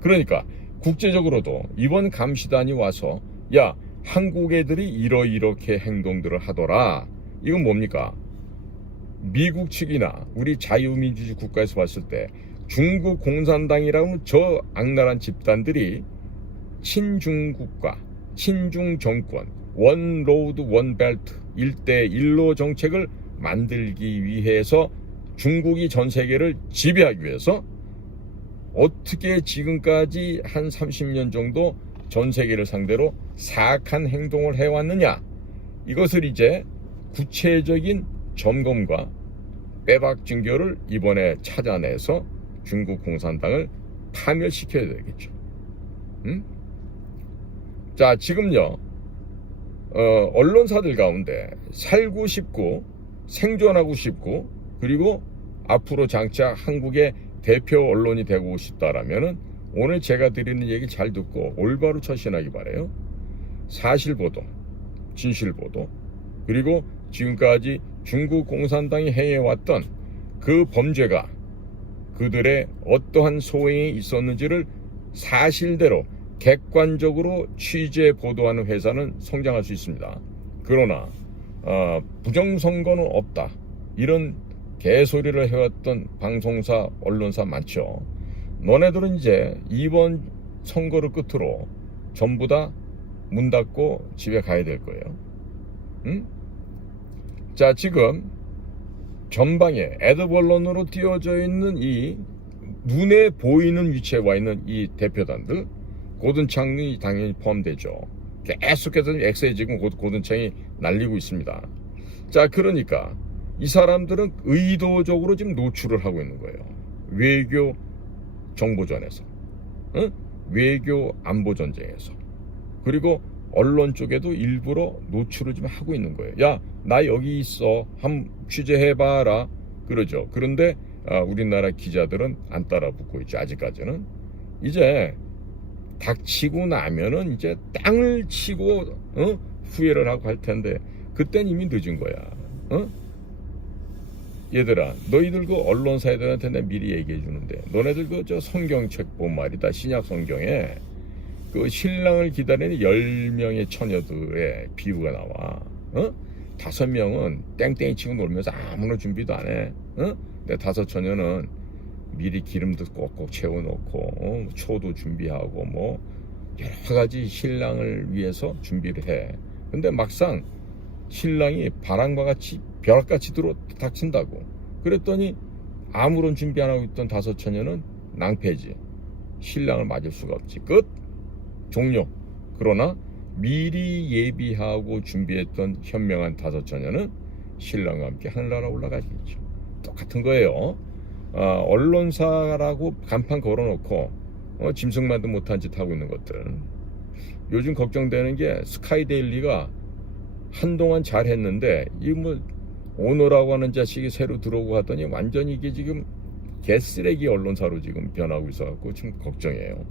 그러니까 국제적으로도 이번 감시단이 와서 야, 한국 애들이 이렇게 행동들을 하더라. 이건 뭡니까? 미국 측이나 우리 자유민주주의 국가에서 봤을 때 중국 공산당이라면 저 악랄한 집단들이 친중국가, 친중정권, 원 로드 원 벨트 1대1로 정책을 만들기 위해서 중국이 전 세계를 지배하기 위해서 어떻게 지금까지 한 30년 정도 전 세계를 상대로 사악한 행동을 해왔느냐, 이것을 이제 구체적인 점검과 빼박 증거를 이번에 찾아내서 중국 공산당을 파멸시켜야 되겠죠. 자, 지금요, 언론사들 가운데 살고 싶고 생존하고 싶고 그리고 앞으로 장차 한국의 대표 언론이 되고 싶다라면은 오늘 제가 드리는 얘기 잘 듣고 올바로 처신하기 바라요. 사실보도, 진실보도, 그리고 지금까지 중국 공산당이 행해왔던 그 범죄가 그들의 어떠한 소행이 있었는지를 사실대로 객관적으로 취재 보도하는 회사는 성장할 수 있습니다. 그러나 부정선거는 없다, 이런 개소리를 해왔던 방송사, 언론사 많죠. 너네들은 이제 이번 선거를 끝으로 전부 다 문 닫고 집에 가야 될 거예요. 자, 지금 전방에 애드벌런으로 띄워져 있는 이 눈에 보이는 위치에 와 있는 이 대표단들, 고든창이 당연히 포함되죠. 계속해서 엑스에 지금 고든창이 날리고 있습니다. 자, 그러니까 이 사람들은 의도적으로 지금 노출을 하고 있는 거예요. 외교 정보전에서, 외교 안보 전쟁에서, 그리고 언론 쪽에도 일부러 노출을 좀 하고 있는 거예요. 야, 나 여기 있어, 한번 취재해봐라, 그러죠. 그런데 우리나라 기자들은 안 따라 붙고 있죠. 아직까지는. 이제 닥치고 나면은 이제 땅을 치고 후회를 하고 할 텐데 그땐 이미 늦은 거야. 얘들아, 너희들 그 언론사 애들한테 내가 미리 얘기해 주는데, 너네들 그 저 성경책 본 말이다. 신약 성경에 그 신랑을 기다리는 10명의 처녀들의 비유가 나와. 5명은 땡땡이 치고 놀면서 아무런 준비도 안 해. 내 5 처녀는 미리 기름도 꼭꼭 채워놓고, 초도 준비하고, 뭐 여러 가지 신랑을 위해서 준비를 해. 근데 막상 신랑이 바람과 같이 벼락같이 닥친다고. 그랬더니 아무런 준비 안 하고 있던 5 처녀는 낭패지. 신랑을 맞을 수가 없지. 끝. 종료. 그러나 미리 예비하고 준비했던 현명한 5 처녀는 신랑과 함께 하늘나라 올라가겠죠. 똑같은 거예요. 언론사라고 간판 걸어놓고 짐승만도 못한 짓 하고 있는 것들. 요즘 걱정되는 게 스카이데일리가 한동안 잘했는데 이 뭐 오너라고 하는 자식이 새로 들어오고 하더니 완전히 이게 지금 개쓰레기 언론사로 지금 변하고 있어갖고 지금 걱정이에요.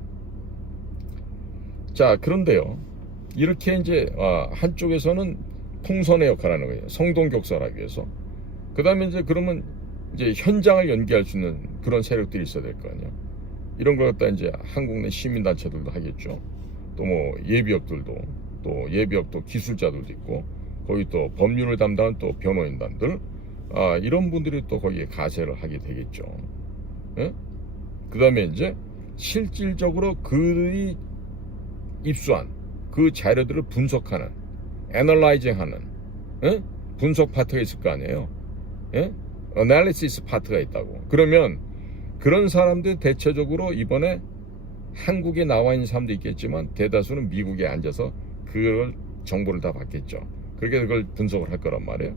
자, 그런데요, 이렇게 이제 한쪽에서는 통선의 역할을 하는 거예요. 성동격설하기 위해서. 그 다음에 이제 그러면 이제 현장을 연기할 수 있는 그런 세력들이 있어야 될 거 아니에요. 이런 걸 갖다 이제 한국 내 시민단체들도 하겠죠. 또 뭐 예비역들도, 또 예비역도 기술자들도 있고, 거기 또 법률을 담당한 또 변호인단들, 이런 분들이 또 거기에 가세를 하게 되겠죠. 예? 그 다음에 이제 실질적으로 그들이 입수한 그 자료들을 분석하는, 애널라이징하는 분석 파트가 있을 거 아니에요. 애널리시스 파트가 있다고. 그러면 그런 사람들 대체적으로 이번에 한국에 나와 있는 사람도 있겠지만 대다수는 미국에 앉아서 그걸 정보를 다 받겠죠. 그렇게 그걸 분석을 할 거란 말이에요.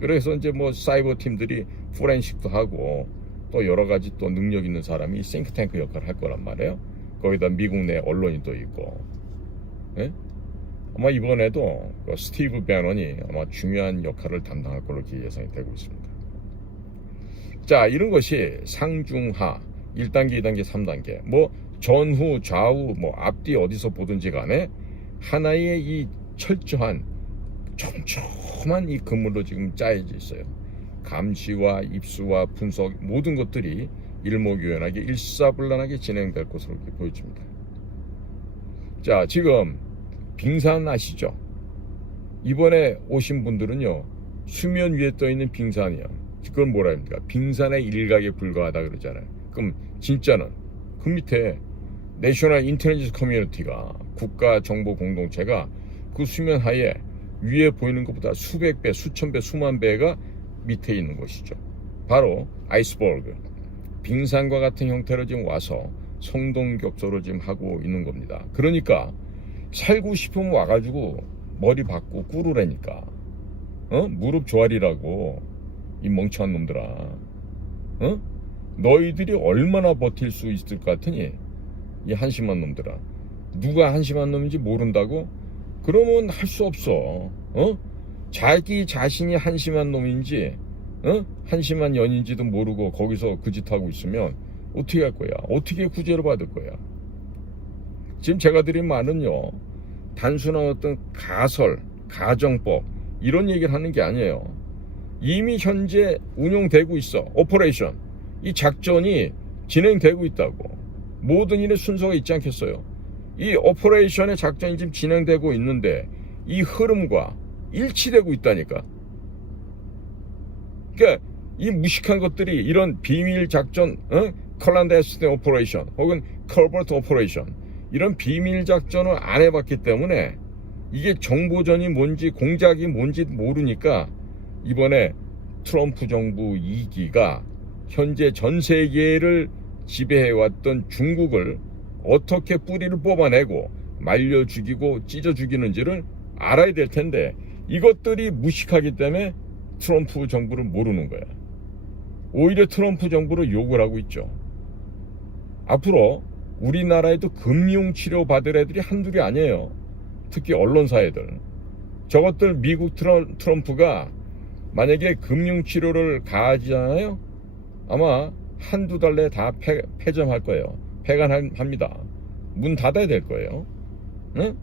그래서 이제 뭐 사이버 팀들이 포렌식도 하고 또 여러 가지 또 능력 있는 사람이 싱크탱크 역할을 할 거란 말이에요. 거기다 미국 내 언론이 또 있고. 예? 아마 이번에도 그 스티브 배넌이 아마 중요한 역할을 담당할 걸로 예상이 되고 있습니다. 자, 이런 것이 상중하 1단계, 2단계, 3단계 뭐 전후, 좌우, 뭐 앞뒤 어디서 보든지 간에 하나의 이 철저한 촘촘한 이 그물로 지금 짜여져 있어요. 감시와 입수와 분석 모든 것들이 일목요연하게 일사불란하게 진행될 것으로 이렇게 보여집니다. 자, 지금 빙산 아시죠? 이번에 오신 분들은요, 수면 위에 떠 있는 빙산이요. 그건 뭐라 합니까? 빙산의 일각에 불과하다 그러잖아요. 그럼 진짜는 그 밑에 내셔널 인텔리전스 커뮤니티가, 국가 정보 공동체가 그 수면 하에 위에 보이는 것보다 수백 배, 수천 배, 수만 배가 밑에 있는 것이죠. 바로 아이스버그, 빙산과 같은 형태로 지금 와서 성동격조로 지금 하고 있는 겁니다. 그러니까 살고 싶으면 와가지고 머리 박고 꿇으라니까. 무릎 조아리라고, 이 멍청한 놈들아. 너희들이 얼마나 버틸 수 있을 것 같으니, 이 한심한 놈들아. 누가 한심한 놈인지 모른다고? 그러면 할 수 없어. 자기 자신이 한심한 놈인지, 한심한 년인지도 모르고 거기서 그 짓 하고 있으면 어떻게 할 거야? 어떻게 구제를 받을 거야? 지금 제가 드린 말은요, 단순한 어떤 가설, 가정법 이런 얘기를 하는 게 아니에요. 이미 현재 운용되고 있어. 오퍼레이션, 이 작전이 진행되고 있다고. 모든 일의 순서가 있지 않겠어요? 이 오퍼레이션의 작전이 지금 진행되고 있는데 이 흐름과 일치되고 있다니까. 그러니까 이 무식한 것들이 이런 비밀 작전, 클란데스틴 오퍼레이션 혹은 커버트 오퍼레이션, 이런 비밀 작전을 안 해봤기 때문에 이게 정보전이 뭔지 공작이 뭔지 모르니까 이번에 트럼프 정부 2기가 현재 전 세계를 지배해왔던 중국을 어떻게 뿌리를 뽑아내고 말려 죽이고 찢어 죽이는지를 알아야 될 텐데 이것들이 무식하기 때문에 트럼프 정부를 모르는 거야. 오히려 트럼프 정부를 욕을 하고 있죠. 앞으로 우리나라에도 금융치료 받을 애들이 한둘이 아니에요. 특히 언론사 애들. 저것들 미국 트럼프가 만약에 금융치료를 가하잖아요. 아마 한두 달 내에 다 폐점할 거예요. 폐간합니다. 문 닫아야 될 거예요. 응?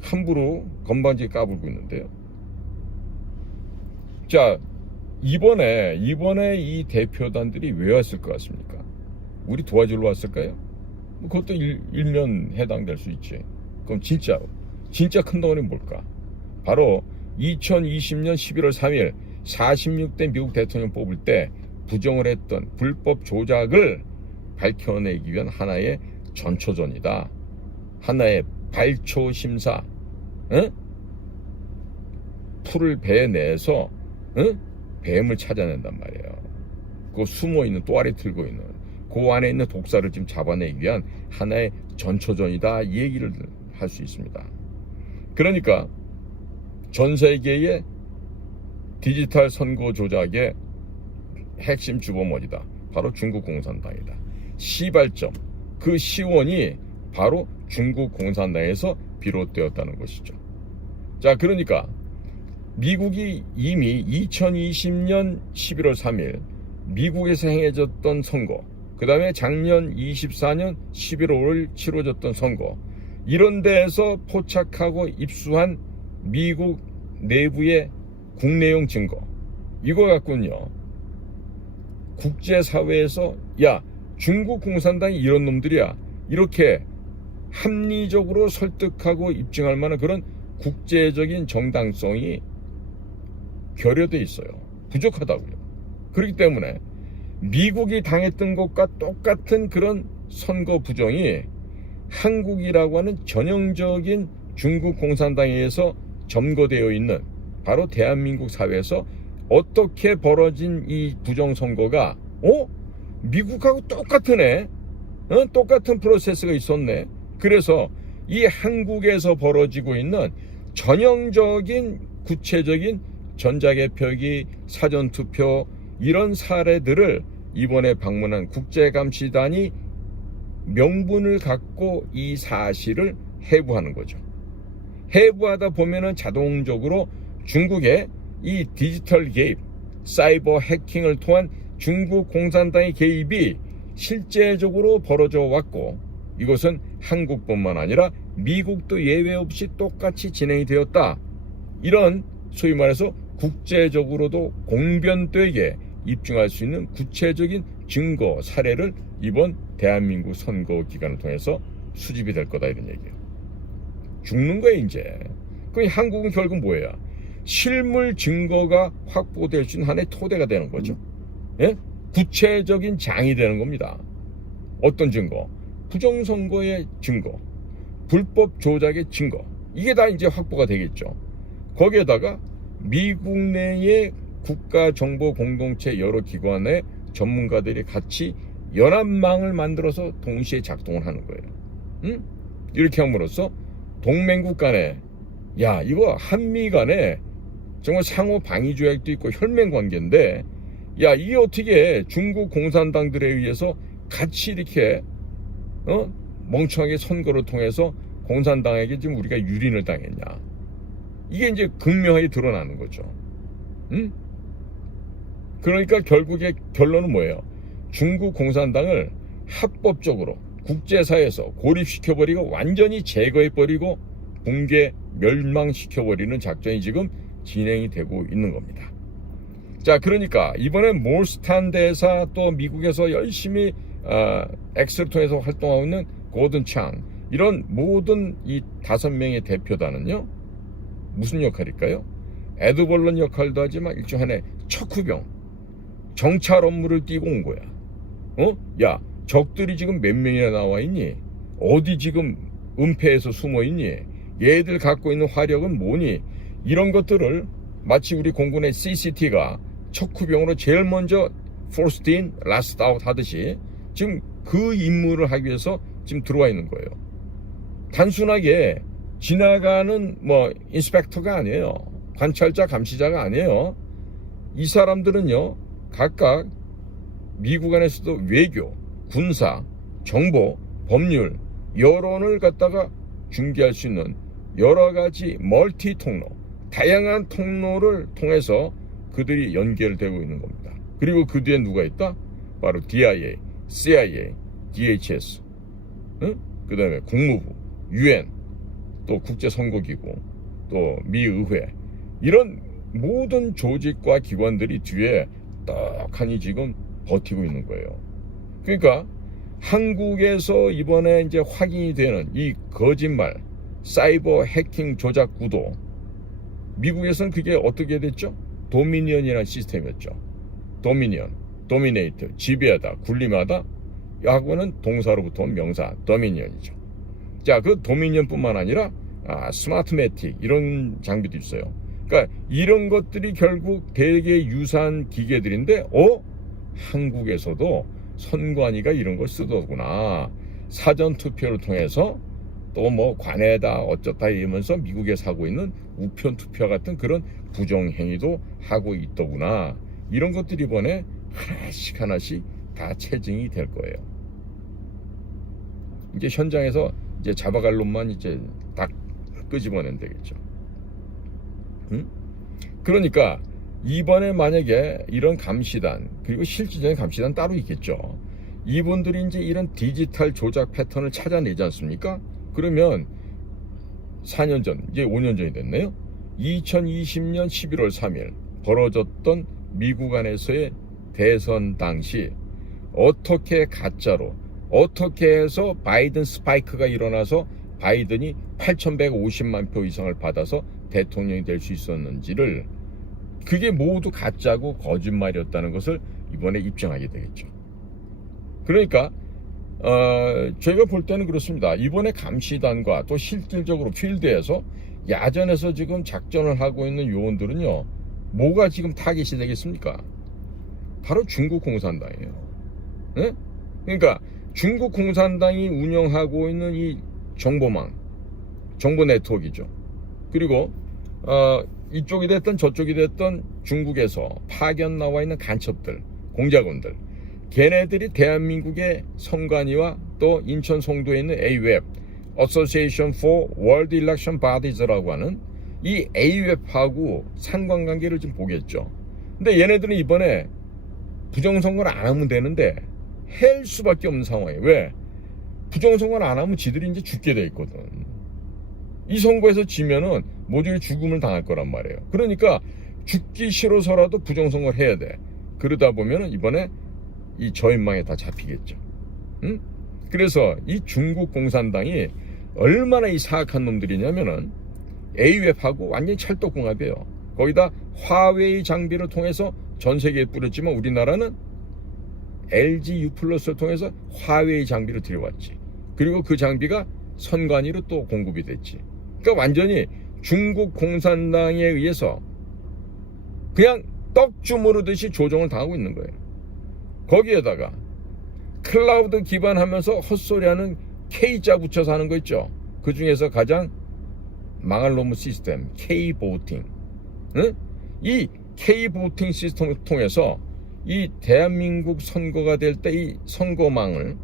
함부로 건방지게 까불고 있는데요. 자, 이번에 이 대표단들이 왜 왔을 것 같습니까? 우리 도와주러 왔을까요? 그것도 일면 해당될 수 있지. 그럼 진짜 큰 덩어리는 뭘까? 바로 2020년 11월 3일 46대 미국 대통령 뽑을 때 부정을 했던 불법 조작을 밝혀내기 위한 하나의 전초전이다. 하나의 발초 심사. 응? 풀을 배에 내서 뱀을 찾아낸단 말이에요. 그 숨어있는 또아리 들고 있는 그 안에 있는 독사를 지금 잡아내기 위한 하나의 전초전이다, 이 얘기를 할 수 있습니다. 그러니까 전 세계의 디지털 선거 조작의 핵심 주범원이다, 바로 중국 공산당이다. 시발점, 그 시원이 바로 중국 공산당에서 비롯되었다는 것이죠. 자, 그러니까 미국이 이미 2020년 11월 3일 미국에서 행해졌던 선거, 그 다음에 작년 24년 11월 5일 치러졌던 선거, 이런 데에서 포착하고 입수한 미국 내부의 국내용 증거, 이거 갖고는요, 국제사회에서 야, 중국 공산당이 이런 놈들이야, 이렇게 합리적으로 설득하고 입증할 만한 그런 국제적인 정당성이 결여돼 있어요. 부족하다고요. 그렇기 때문에 미국이 당했던 것과 똑같은 그런 선거 부정이 한국이라고 하는 전형적인 중국 공산당에 의해서 점거되어 있는 바로 대한민국 사회에서 어떻게 벌어진 이 부정선거가 미국하고 똑같으네, 똑같은 프로세스가 있었네. 그래서 이 한국에서 벌어지고 있는 전형적인 구체적인 전자개표기, 사전투표, 이런 사례들을 이번에 방문한 국제감시단이 명분을 갖고 이 사실을 해부하는 거죠. 해부하다 보면은 자동적으로 중국의 이 디지털 개입, 사이버 해킹을 통한 중국 공산당의 개입이 실제적으로 벌어져 왔고, 이것은 한국뿐만 아니라 미국도 예외 없이 똑같이 진행이 되었다. 이런 소위 말해서 국제적으로도 공변되게 입증할 수 있는 구체적인 증거 사례를 이번 대한민국 선거 기간을 통해서 수집이 될 거다, 이런 얘기예요. 죽는 거예요, 이제. 그 한국은 결국 뭐예요? 실물 증거가 확보될 수 있는 하나의 토대가 되는 거죠. 예? 구체적인 장이 되는 겁니다. 어떤 증거? 부정선거의 증거, 불법 조작의 증거, 이게 다 이제 확보가 되겠죠. 거기에다가 미국 내의 국가정보공동체 여러 기관의 전문가들이 같이 연합망을 만들어서 동시에 작동을 하는 거예요. 이렇게 함으로써 동맹국 간에, 야, 이거 한미 간에 정말 상호 방위 조약도 있고 혈맹 관계인데, 야, 이게 어떻게 중국 공산당들에 의해서 같이 이렇게 멍청하게 선거를 통해서 공산당에게 지금 우리가 유린을 당했냐. 이게 이제 극명하게 드러나는 거죠. 그러니까 결국의 결론은 뭐예요? 중국 공산당을 합법적으로 국제사회에서 고립시켜버리고 완전히 제거해버리고 붕괴 멸망시켜버리는 작전이 지금 진행이 되고 있는 겁니다. 자, 그러니까 이번엔 몰스탄 대사, 또 미국에서 열심히 X를 통해서 활동하고 있는 고든 창, 이런 모든 이 5명의 대표단은요, 무슨 역할일까요? 에드벌런 역할도 하지만 일종의 척후병, 정찰 업무를 띄고 온 거야. 야, 적들이 지금 몇 명이나 나와 있니? 어디 지금 은폐해서 숨어 있니? 얘들 갖고 있는 화력은 뭐니? 이런 것들을 마치 우리 공군의 CCT가 척후병으로 제일 먼저 first in, last out 하듯이 지금 그 임무를 하기 위해서 지금 들어와 있는 거예요. 단순하게 지나가는 인스펙터가 아니에요. 관찰자, 감시자가 아니에요. 이 사람들은요, 각각 미국 안에서도 외교, 군사, 정보, 법률, 여론을 갖다가 중개할 수 있는 여러 가지 멀티 통로, 다양한 통로를 통해서 그들이 연결되고 있는 겁니다. 그리고 그 뒤에 누가 있다? 바로 DIA, CIA, DHS, 그 다음에 국무부, UN, 또 국제선거기구, 또 미의회, 이런 모든 조직과 기관들이 뒤에 떡하니 지금 버티고 있는 거예요. 그러니까 한국에서 이번에 이제 확인이 되는 이 거짓말, 사이버 해킹 조작 구도, 미국에서는 그게 어떻게 됐죠? 도미니언이라는 시스템이었죠. 도미니언, 도미네이트, 지배하다, 군림하다. 하고는 동사로부터 온 명사, 도미니언이죠. 자, 그 도미니언뿐만 아니라 스마트매틱 이런 장비도 있어요. 그러니까 이런 것들이 결국 되게 유사한 기계들인데, 한국에서도 선관위가 이런 걸 쓰더구나. 사전 투표를 통해서 또 뭐 관에다 어쩌다 이러면서 미국에서 하고 있는 우편 투표 같은 그런 부정행위도 하고 있더구나. 이런 것들이 이번에 하나씩 하나씩 다 체증이 될 거예요. 이제 현장에서 이제 잡아갈 놈만 이제 다 끄집어내면 되겠죠. 그러니까 이번에 만약에 이런 감시단, 그리고 실질적인 감시단 따로 있겠죠. 이분들이 이제 이런 디지털 조작 패턴을 찾아내지 않습니까? 그러면 4년 전, 이제 5년 전이 됐네요. 2020년 11월 3일 벌어졌던 미국 안에서의 대선 당시 어떻게 가짜로, 어떻게 해서 바이든 스파이크가 일어나서 바이든이 8,150만 표 이상을 받아서 대통령이 될 수 있었는지를, 그게 모두 가짜고 거짓말이었다는 것을 이번에 입증하게 되겠죠. 그러니까 저희가 볼 때는 그렇습니다. 이번에 감시단과 또 실질적으로 필드에서 야전에서 지금 작전을 하고 있는 요원들은요, 뭐가 지금 타깃이 되겠습니까? 바로 중국 공산당이에요. 네? 그러니까 중국 공산당이 운영하고 있는 이 정보망, 정보 네트워크이죠. 그리고 이쪽이 됐든 저쪽이 됐든 중국에서 파견 나와 있는 간첩들, 공작원들, 걔네들이 대한민국의 선관위와 또 인천 송도에 있는 AWEB, Association for World Election Bodies라고 하는 이 AWEB하고 상관관계를 좀 보겠죠. 근데 얘네들은 이번에 부정선거를 안 하면 되는데 할 수밖에 없는 상황이에요. 왜? 부정선거를 안 하면 지들이 이제 죽게 돼 있거든. 이 선거에서 지면은 모조리 죽음을 당할 거란 말이에요. 그러니까 죽기 싫어서라도 부정선거를 해야 돼. 그러다 보면은 이번에 이 저인망에 다 잡히겠죠. 응? 그래서 이 중국 공산당이 얼마나 이 사악한 놈들이냐면은 AWEB하고 완전히 찰떡궁합이에요. 거기다 화웨이 장비를 통해서 전 세계에 뿌렸지만 우리나라는 LG U+를 통해서 화웨이 장비를 들여왔지. 그리고 그 장비가 선관위로 또 공급이 됐지. 그러니까 완전히 중국 공산당에 의해서 그냥 떡 주무르듯이 조종을 당하고 있는 거예요. 거기에다가 클라우드 기반하면서 헛소리하는 K자 붙여서 하는 거 있죠. 그 중에서 가장 망할 놈의 시스템 K-보팅. 응? 이 K-보팅 시스템을 통해서 이 대한민국 선거가 될 때 이 선거망을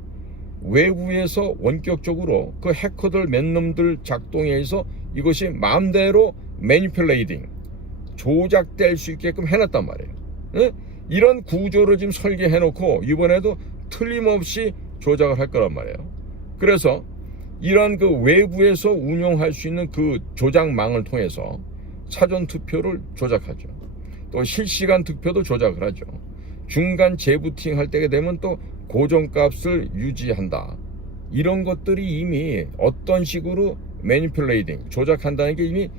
외부에서 원격적으로 그 해커들 몇 놈들 작동에 의해서 이것이 마음대로 매니플레이팅, 조작될 수 있게끔 해놨단 말이에요. 응? 이런 구조를 지금 설계해놓고 이번에도 틀림없이 조작을 할 거란 말이에요. 그래서 이러한 그 외부에서 운영할 수 있는 그 조작망을 통해서 사전투표를 조작하죠. 또 실시간 투표도 조작을 하죠. 중간 재부팅 할 때가 되면 또 고정값을 유지한다. 이런 것들이 이미 어떤 식으로 매니플레이팅, 조작한다는 게 이미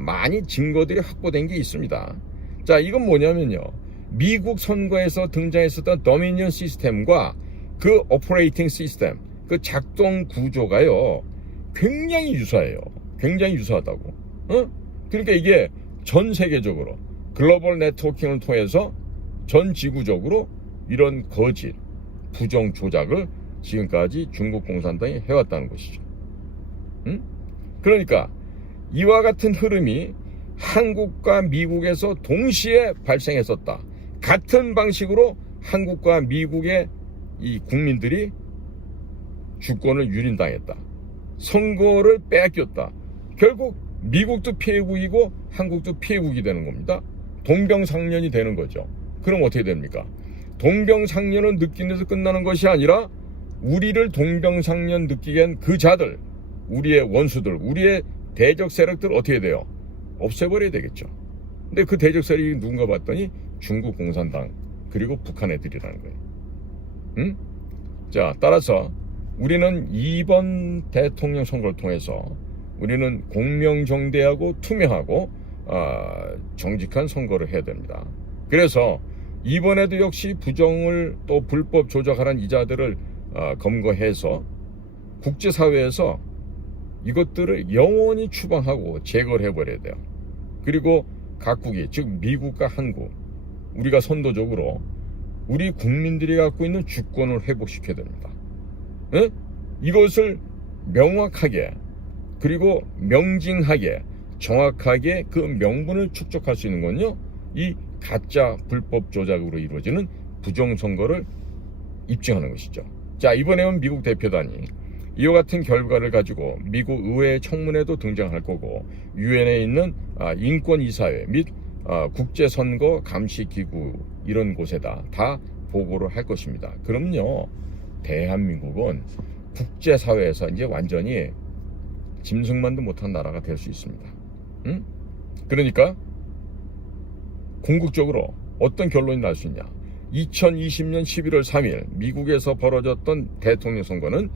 많이 증거들이 확보된 게 있습니다. 자, 이건 뭐냐면요. 미국 선거에서 등장했었던 도미니언 시스템과 그 오퍼레이팅 시스템, 그 작동 구조가요, 굉장히 유사해요. 굉장히 유사하다고. 그러니까 이게 전 세계적으로 글로벌 네트워킹을 통해서 전 지구적으로 이런 거짓, 부정 조작을 지금까지 중국 공산당이 해왔다는 것이죠. 그러니까 이와 같은 흐름이 한국과 미국에서 동시에 발생했었다. 같은 방식으로 한국과 미국의 이 국민들이 주권을 유린당했다. 선거를 빼앗겼다. 결국 미국도 피해국이고 한국도 피해국이 되는 겁니다. 동병상련이 되는 거죠. 그럼 어떻게 됩니까? 동병상련을 느낀 데서 끝나는 것이 아니라 우리를 동병상련 느끼게 한 그 자들, 우리의 원수들, 우리의 대적 세력들 어떻게 돼요? 없애버려야 되겠죠. 근데 그 대적 세력이 누군가 봤더니 중국 공산당 그리고 북한 애들이라는 거예요. 응? 자, 따라서 우리는 이번 대통령 선거를 통해서 우리는 공명정대하고 투명하고 정직한 선거를 해야 됩니다. 그래서 이번에도 역시 부정을 또 불법 조작하는 이자들을 검거해서 국제사회에서 이것들을 영원히 추방하고 제거를 해버려야 돼요. 그리고 각국이, 즉 미국과 한국, 우리가 선도적으로 우리 국민들이 갖고 있는 주권을 회복시켜야 됩니다. 에? 이것을 명확하게 그리고 명징하게 정확하게 그 명분을 축적할 수 있는 건요, 이 가짜 불법 조작으로 이루어지는 부정선거를 입증하는 것이죠. 자, 이번에는 미국 대표단이 이와 같은 결과를 가지고 미국 의회 청문회도 등장할 거고 유엔에 있는 인권이사회 및 국제선거 감시기구 이런 곳에다 다 보고를 할 것입니다. 그럼요, 대한민국은 국제사회에서 이제 완전히 짐승만도 못한 나라가 될 수 있습니다. 응? 그러니까 궁극적으로 어떤 결론이 날 수 있냐? 2020년 11월 3일 미국에서 벌어졌던 대통령 선거는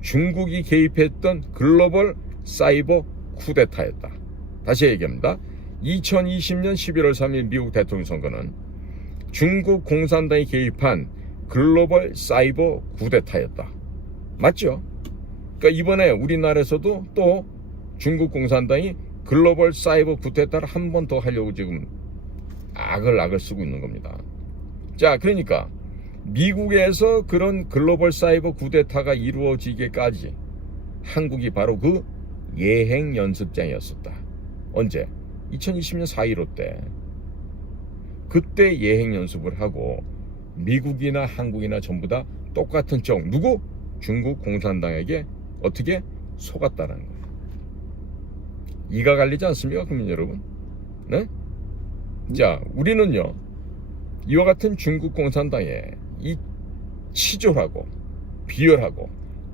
중국이 개입했던 글로벌 사이버 쿠데타였다. 다시 얘기합니다. 2020년 11월 3일 미국 대통령 선거는 중국 공산당이 개입한 글로벌 사이버 쿠데타였다. 맞죠? 그러니까 이번에 우리나라에서도 또 중국 공산당이 글로벌 사이버 쿠데타를 한 번 더 하려고 지금 악을 쓰고 있는 겁니다. 자, 그러니까 미국에서 그런 글로벌 사이버 쿠데타가 이루어지기까지 한국이 바로 그 예행 연습장이었었다. 언제? 2020년 4.15 때. 그때 예행 연습을 하고 미국이나 한국이나 전부 다 똑같은 쪽, 누구? 중국 공산당에게 어떻게 속았다는 거예요. 이가 갈리지 않습니까, 국민 여러분? 네? 자, 우리는요, 이와 같은 중국 공산당의 이 치졸하고 비열하고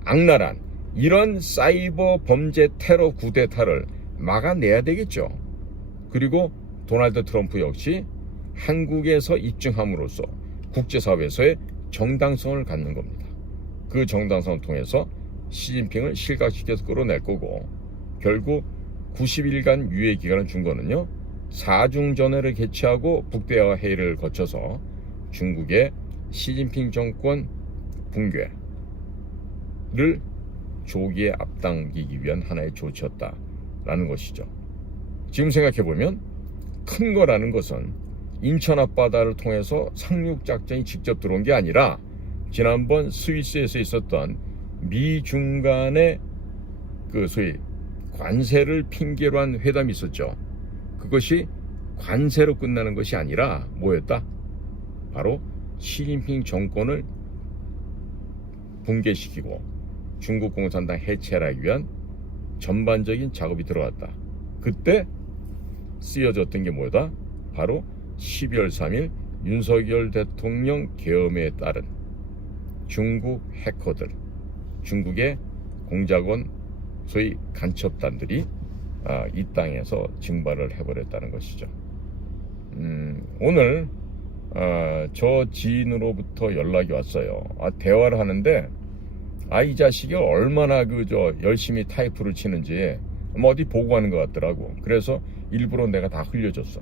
악랄한 이런 사이버 범죄 테러 쿠데타를 막아내야 되겠죠. 그리고 도널드 트럼프 역시 한국에서 입증함으로써 국제사회에서의 정당성을 갖는 겁니다. 그 정당성을 통해서 시진핑을 실각시켜서 끌어낼 거고, 결국 90일간 유예 기간을 준 거는요, 4중전회를 개최하고 북대화 회의를 거쳐서 중국의 시진핑 정권 붕괴를 조기에 앞당기기 위한 하나의 조치였다라는 것이죠. 지금 생각해보면 큰 거라는 것은 인천 앞바다를 통해서 상륙작전이 직접 들어온 게 아니라 지난번 스위스에서 있었던 미중 간의 그 소위 관세를 핑계로 한 회담이 있었죠. 그것이 관세로 끝나는 것이 아니라 뭐였다? 바로 시진핑 정권을 붕괴시키고 중국 공산당 해체를 하기 위한 전반적인 작업이 들어갔다. 그때 쓰여졌던 게 뭐다? 바로 12월 3일 윤석열 대통령 계엄에 따른 중국 해커들, 중국의 공작원 소위 간첩단들이 이 땅에서 증발을 해버렸다는 것이죠. 오늘 저 지인으로부터 연락이 왔어요. 대화를 하는데 이 자식이 얼마나 열심히 타이프를 치는지 어디 보고하는 것 같더라고. 그래서 일부러 내가 다 흘려줬어.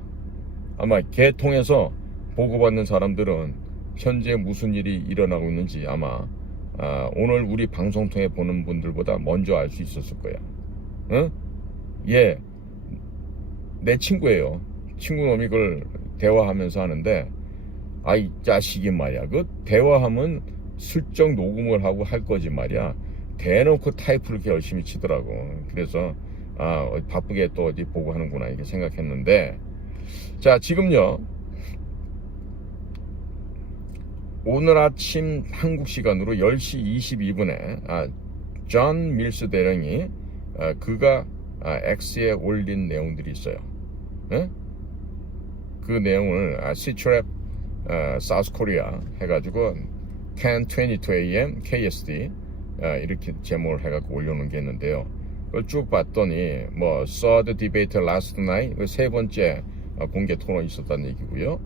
아마 걔 통해서 보고받는 사람들은 현재 무슨 일이 일어나고 있는지 아마 오늘 우리 방송 통해 보는 분들보다 먼저 알 수 있었을 거야. 응? 예, 내 친구예요. 친구 놈이 그걸 대화하면서 하는데 이 자식이 말이야, 그 대화하면 슬쩍 녹음을 하고 할 거지 말이야. 대놓고 타이프를 이렇게 열심히 치더라고. 그래서 바쁘게 또 어디 보고 하는구나 이렇게 생각했는데, 자, 지금요, 오늘 아침 한국 시간으로 10시 22분에 존 밀스 대령이 그가 X에 올린 내용들이 있어요. 네? 그 내용을 시트랩 사우스 코리아 해가지고 10:22 a.m. KSD 이렇게 제목을 해갖고 올려놓은 게 있는데요. 그걸 쭉 봤더니 saw the debate last night, 세 번째 공개 토론이 있었다는 얘기고요.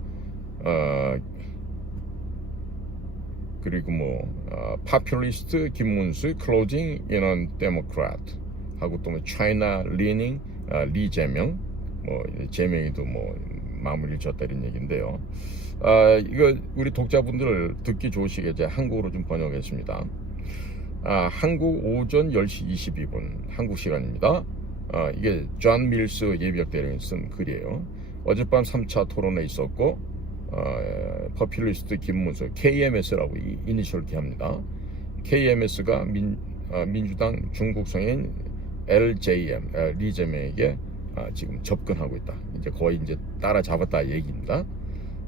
그리고 파퓰리스트 김문수 클로징 인원 데모크라트 하고 또 차이나 리닝 리재명 재명이도 마무리를 졌다 이런 얘기인데요. 이거 우리 독자분들 듣기 좋으시게 제가 한국어로 좀 번역했습니다. 한국 오전 10시 22분 한국 시간입니다. 이게 존 밀스 예비역 대령이 쓴 글이에요. 어젯밤 3차 토론회 있었고 퍼퓰리스트 김문수 KMS라고 이니셜 기합니다. KMS가 민주당 중국 성인 LJM 리재명에게 지금 접근하고 있다. 이제 거의 따라잡았다 얘기입니다.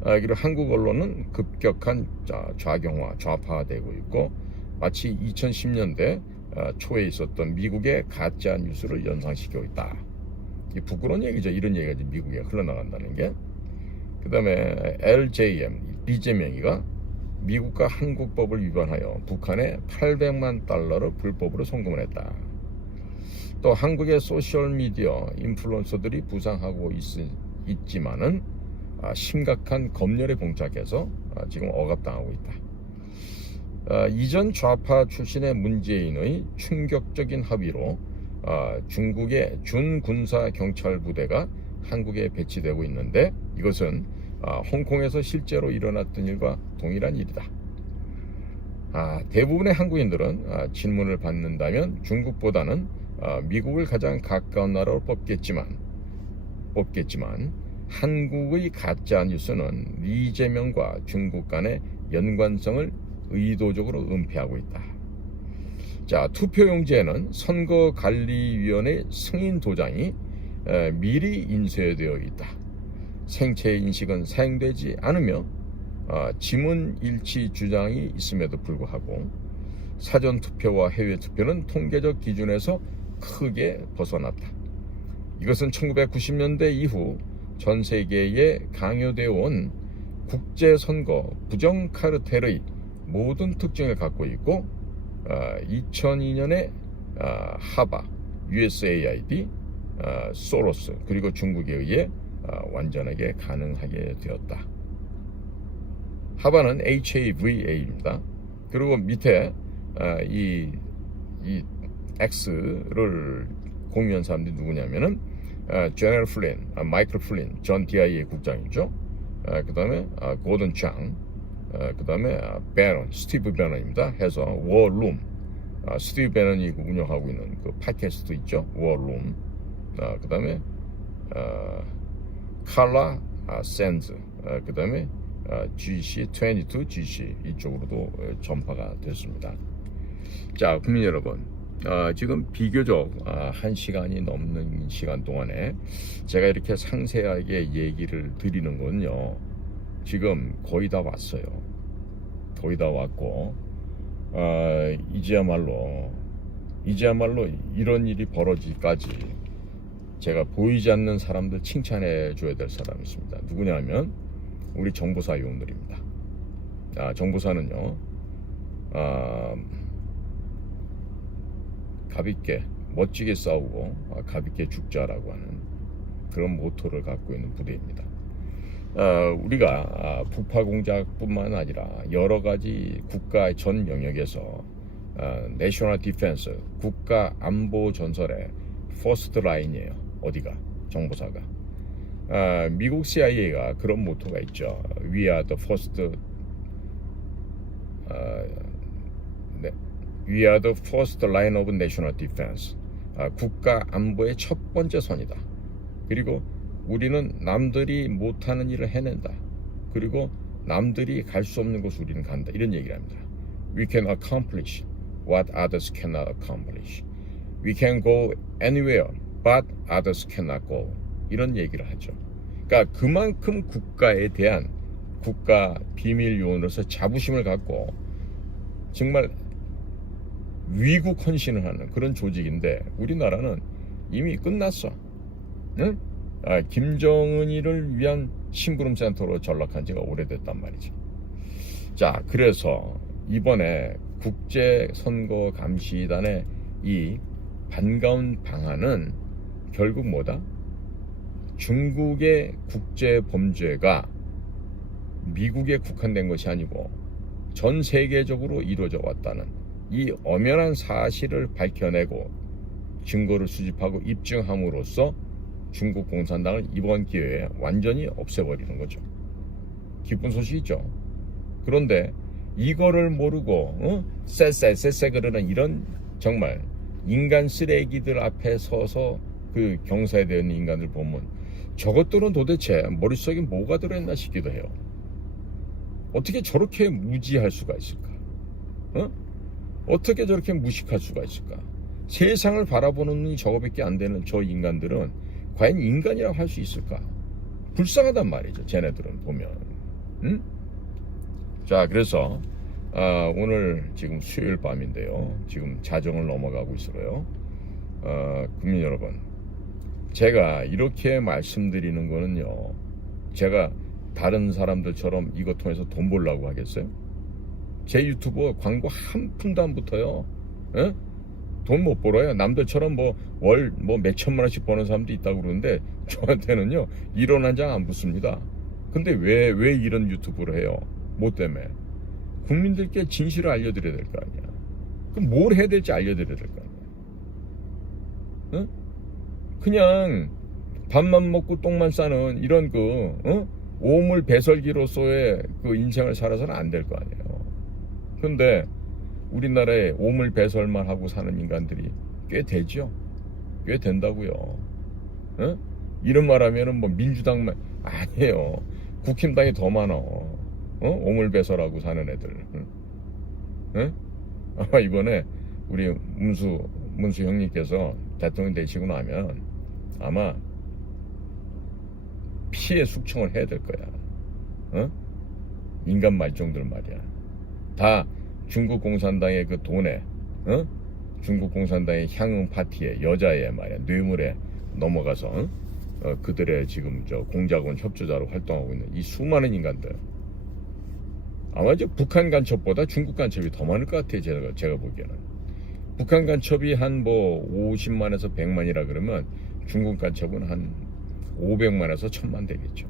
그리고 한국 언론은 급격한 좌경화, 좌파화되고 있고 마치 2010년대 초에 있었던 미국의 가짜 뉴스를 연상시키고 있다. 이 부끄러운 얘기죠. 이런 얘기가 이제 미국에 흘러나간다는 게. 그 다음에 LJM 리재명이가 미국과 한국법을 위반하여 북한에 800만 달러를 불법으로 송금을 했다. 또 한국의 소셜미디어 인플루언서들이 부상하고 있지만은 심각한 검열에 봉착해서 지금 억압당하고 있다. 이전 좌파 출신의 문재인의 충격적인 합의로 중국의 준군사 경찰 부대가 한국에 배치되고 있는데 이것은 홍콩에서 실제로 일어났던 일과 동일한 일이다. 대부분의 한국인들은 질문을 받는다면 중국보다는 미국을 가장 가까운 나라로 뽑겠지만 한국의 가짜 뉴스는 이재명과 중국 간의 연관성을 의도적으로 은폐하고 있다. 자, 투표용지에는 선거관리위원회 승인 도장이 미리 인쇄되어 있다. 생체 인식은 사용되지 않으며 지문 일치 주장이 있음에도 불구하고 사전 투표와 해외 투표는 통계적 기준에서 크게 벗어났다. 이것은 1990년대 이후 전 세계에 강요되어 온 국제선거 부정 카르텔의 모든 특징을 갖고 있고 2002년에 하바, USAID, 소로스 그리고 중국에 의해 완전하게 가능하게 되었다. 하바는 HAVA입니다. 그리고 밑에 이 X를 공유한 사람들이 누구냐면은 제너럴 플린, 마이클 플린, 전 DIA 국장이죠. 그 다음에 고든 짱, 그 다음에 베넌, 스티브 베넌입니다. 해서 워룸, 스티브 베넌이 운영하고 있는 그 팟캐스트 있죠. 워룸. 그 다음에 칼라 샌즈, 그 다음에 GC22 GC 이쪽으로도 전파가 됐습니다. 자, 국민 여러분, 지금 비교적 1시간이 넘는 시간 동안에 제가 이렇게 상세하게 얘기를 드리는 건요, 지금 거의 다 왔어요. 거의 다 왔고 이제야말로 이런 일이 벌어지기까지 제가 보이지 않는 사람들 칭찬해 줘야 될 사람이 있습니다. 누구냐면 우리 정보사 요원들입니다. 정보사는요, 가볍게 멋지게 싸우고 가볍게 죽자라고 하는 그런 모토를 갖고 있는 부대입니다. 우리가 북파 공작뿐만 아니라 여러 가지 국가의 전 영역에서 내셔널 디펜스, 국가 안보 전설의 퍼스트 라인이에요. 어디가? 정보사가. 미국 CIA가 그런 모토가 있죠. We are the first We are the first line of national defense. 국가 안보의 첫 번째 선이다. 그리고 우리는 남들이 못하는 일을 해낸다. 그리고 남들이 갈 수 없는 곳을 우리는 간다. 이런 얘기를 합니다. We can accomplish what others cannot accomplish. We can go anywhere but others cannot go. 이런 얘기를 하죠. 그러니까 그만큼 국가에 대한 국가 비밀 요원으로서 자부심을 갖고 정말 위국 헌신을 하는 그런 조직인데 우리나라는 이미 끝났어. 응? 김정은이를 위한 심부름 센터로 전락한 지가 오래됐단 말이죠. 자, 그래서 이번에 국제선거감시단의 이 반가운 방안은 결국 뭐다? 중국의 국제 범죄가 미국에 국한된 것이 아니고 전 세계적으로 이루어져 왔다는 이 엄연한 사실을 밝혀내고 증거를 수집하고 입증함으로써 중국 공산당을 이번 기회에 완전히 없애버리는 거죠. 기쁜 소식이죠. 그런데 이거를 모르고 쎄쎄쎄쎄 그러는 이런 정말 인간 쓰레기들 앞에 서서 그 경사에 있는 인간들 보면 저것들은 도대체 머릿속에 뭐가 들어있나 싶기도 해요. 어떻게 저렇게 무지할 수가 있을까? 어떻게 저렇게 무식할 수가 있을까? 세상을 바라보는 눈이 저거밖에 안 되는 저 인간들은 과연 인간이라고 할 수 있을까? 불쌍하단 말이죠. 쟤네들은 보면. 자, 그래서 오늘 지금 수요일 밤인데요. 지금 자정을 넘어가고 있어요. 국민 여러분, 제가 이렇게 말씀드리는 거는요, 제가 다른 사람들처럼 이것 통해서 돈 벌려고 하겠어요? 제 유튜브 광고 한 푼도 안 붙어요. 돈 못 벌어요. 남들처럼 월 몇천만 원씩 버는 사람도 있다고 그러는데 저한테는요 1원 한 장 안 붙습니다. 근데 왜 이런 유튜브를 해요? 뭐 때문에? 국민들께 진실을 알려드려야 될 거 아니야. 그럼 뭘 해야 될지 알려드려야 될 거 아니야. 그냥 밥만 먹고 똥만 싸는 이런 오물 배설기로서의 그 인생을 살아서는 안 될 거 아니에요. 근데 우리나라에 오물 배설만 하고 사는 인간들이 꽤 되죠. 꽤 된다고요. 이런 말 하면은 민주당만 아니에요. 국힘당이 더 많어. 오물 배설하고 사는 애들. 아마 이번에 우리 문수 형님께서 대통령 되시고 나면 아마 피해 숙청을 해야 될 거야. 인간 말종들 말이야. 다 중국 공산당의 그 돈에, 중국 공산당의 향응 파티에 여자애 말이야 뇌물에 넘어가서 그들의 지금 저 공작원 협조자로 활동하고 있는 이 수많은 인간들. 아마 이제 북한 간첩보다 중국 간첩이 더 많을 것 같아요. 제가 보기에는. 북한 간첩이 한 50만에서 100만이라 그러면 중국 간첩은 한 500만에서 1000만 되겠죠.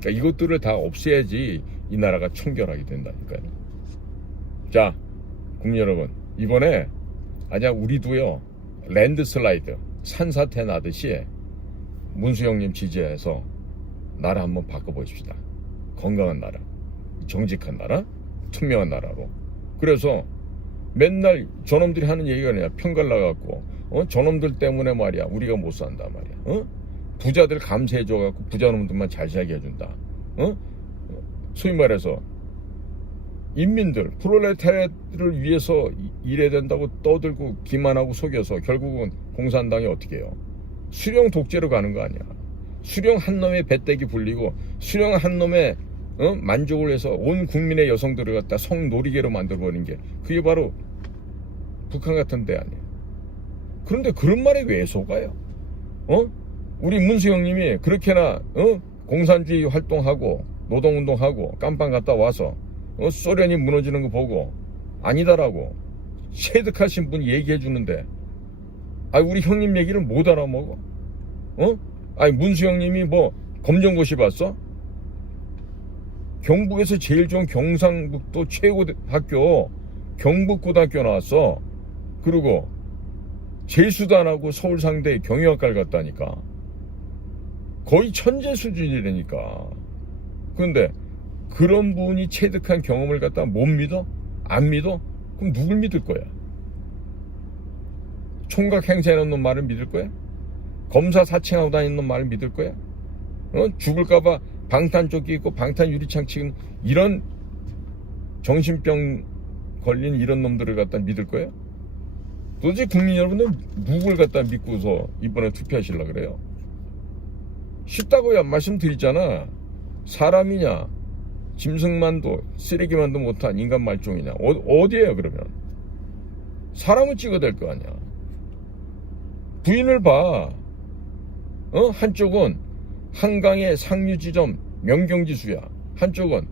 그러니까 이것들을 다 없애야지 이 나라가 청결하게 된다니까요. 자, 국민 여러분, 이번에 우리도요 랜드슬라이드 산사태 나듯이 문수 형님 지지해서 나라 한번 바꿔보십시다. 건강한 나라, 정직한 나라, 투명한 나라로. 그래서 맨날 저놈들이 하는 얘기가 아니라 편갈 나갖고 저놈들 때문에 말이야 우리가 못 산다 말이야. 부자들 감세해줘갖고 부자놈들만 잘 살게 해준다. 소위 말해서 인민들 프롤레타리아를 위해서 일해야 된다고 떠들고 기만하고 속여서 결국은 공산당이 어떻게 해요? 수령 독재로 가는 거 아니야. 수령 한 놈의 배때기 불리고 수령 한 놈의 만족을 해서 온 국민의 여성들을 갖다 성놀이개로 만들어버린 게 그게 바로 북한 같은 데 아니에요. 그런데 그런 말에 왜 속아요? 우리 문수 형님이 그렇게나 공산주의 활동하고 노동운동하고 깜빵 갔다 와서 소련이 무너지는 거 보고 아니다라고 체득하신 분이 얘기해 주는데 우리 형님 얘기를 못 알아먹어? 문수 형님이 검정고시 봤어? 경북에서 제일 좋은 경상북도 최고 학교 경북고등학교 나왔어. 그리고 재수도 안 하고 서울상대 경영학과를 갔다니까. 거의 천재 수준이라니까. 그런데 그런 분이 체득한 경험을 갖다 못 믿어? 안 믿어? 그럼 누굴 믿을 거야? 총각 행세하는 놈 말을 믿을 거야? 검사 사칭하고 다니는 놈 말을 믿을 거야? 죽을까봐 방탄조끼 입고 방탄 유리창 치는 이런 정신병 걸린 이런 놈들을 갖다 믿을 거야? 도대체 국민 여러분은 누굴 갖다 믿고서 이번에 투표하시려고 그래요? 쉽다고요. 말씀드리잖아. 사람이냐 짐승만도 쓰레기만도 못한 인간 말종이냐 어디에요 그러면? 사람을 찍어야 될 거 아니야. 부인을 봐. 한쪽은 한강의 상류지점 명경지수야. 한쪽은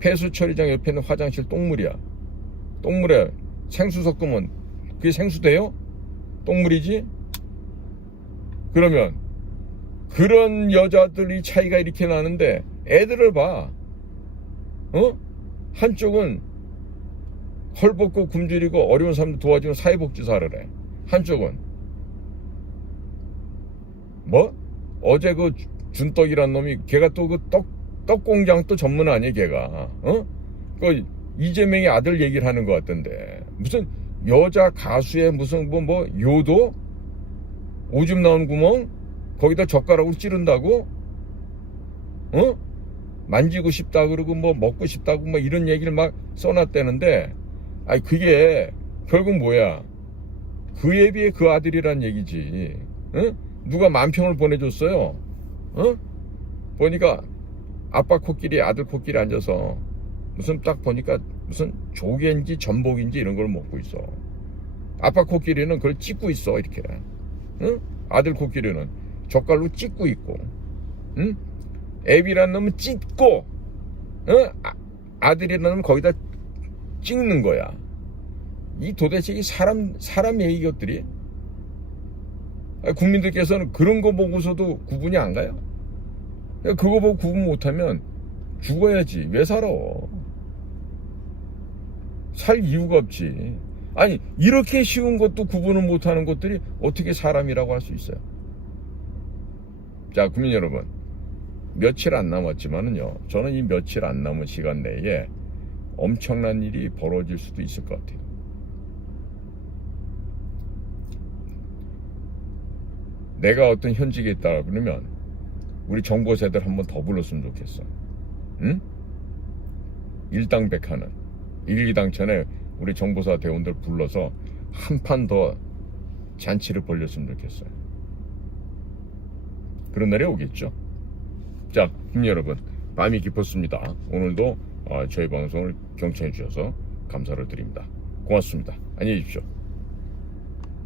폐수처리장 옆에 있는 화장실 똥물이야. 똥물에 생수 섞으면 그게 생수 돼요? 똥물이지? 그러면 그런 여자들이 차이가 이렇게 나는데 애들을 봐. 한쪽은 헐벗고 굶주리고 어려운 사람들 도와주는 사회복지사를 해. 한쪽은 뭐? 어제 그 준떡이란 놈이 걔가 또 그 떡공장 또 전문 아니야 걔가. 그 이재명의 아들 얘기를 하는 것 같던데 무슨 여자 가수의 무슨 뭐 요도 오줌 나온 구멍 거기다 젓가락으로 찌른다고? 만지고 싶다 그러고 뭐 먹고 싶다고 뭐 이런 얘기를 막 써놨다는데 아니 그게 결국 뭐야? 그에 비해 그 아들이란 얘기지. 누가 만평을 보내줬어요? 보니까 아빠 코끼리 아들 코끼리 앉아서 무슨 딱 보니까 무슨 조개인지 전복인지 이런 걸 먹고 있어. 아빠 코끼리는 그걸 찢고 있어 이렇게. 아들 코끼리는 젓갈로 찢고 있고. 애비란 놈은 찢고, 아들이라는 놈은 거기다 찍는 거야. 이 도대체 이 사람의 이것들이 국민들께서는 그런 거 보고서도 구분이 안 가요? 그거 보고 구분 못하면 죽어야지. 왜 살아? 살 이유가 없지. 아니 이렇게 쉬운 것도 구분을 못하는 것들이 어떻게 사람이라고 할 수 있어요? 자, 국민 여러분, 며칠 안 남았지만은요, 저는 이 며칠 안 남은 시간 내에 엄청난 일이 벌어질 수도 있을 것 같아요. 내가 어떤 현직에 있다 그러면 우리 정보세들 한번 더 불렀으면 좋겠어. 응? 일당백하는 1, 2당 전에 우리 정보사 대원들 불러서 한 판 더 잔치를 벌렸으면 좋겠어요. 그런 날이 오겠죠. 자, 여러분, 밤이 깊었습니다. 오늘도 저희 방송을 경청해 주셔서 감사를 드립니다. 고맙습니다. 안녕히 계십시오.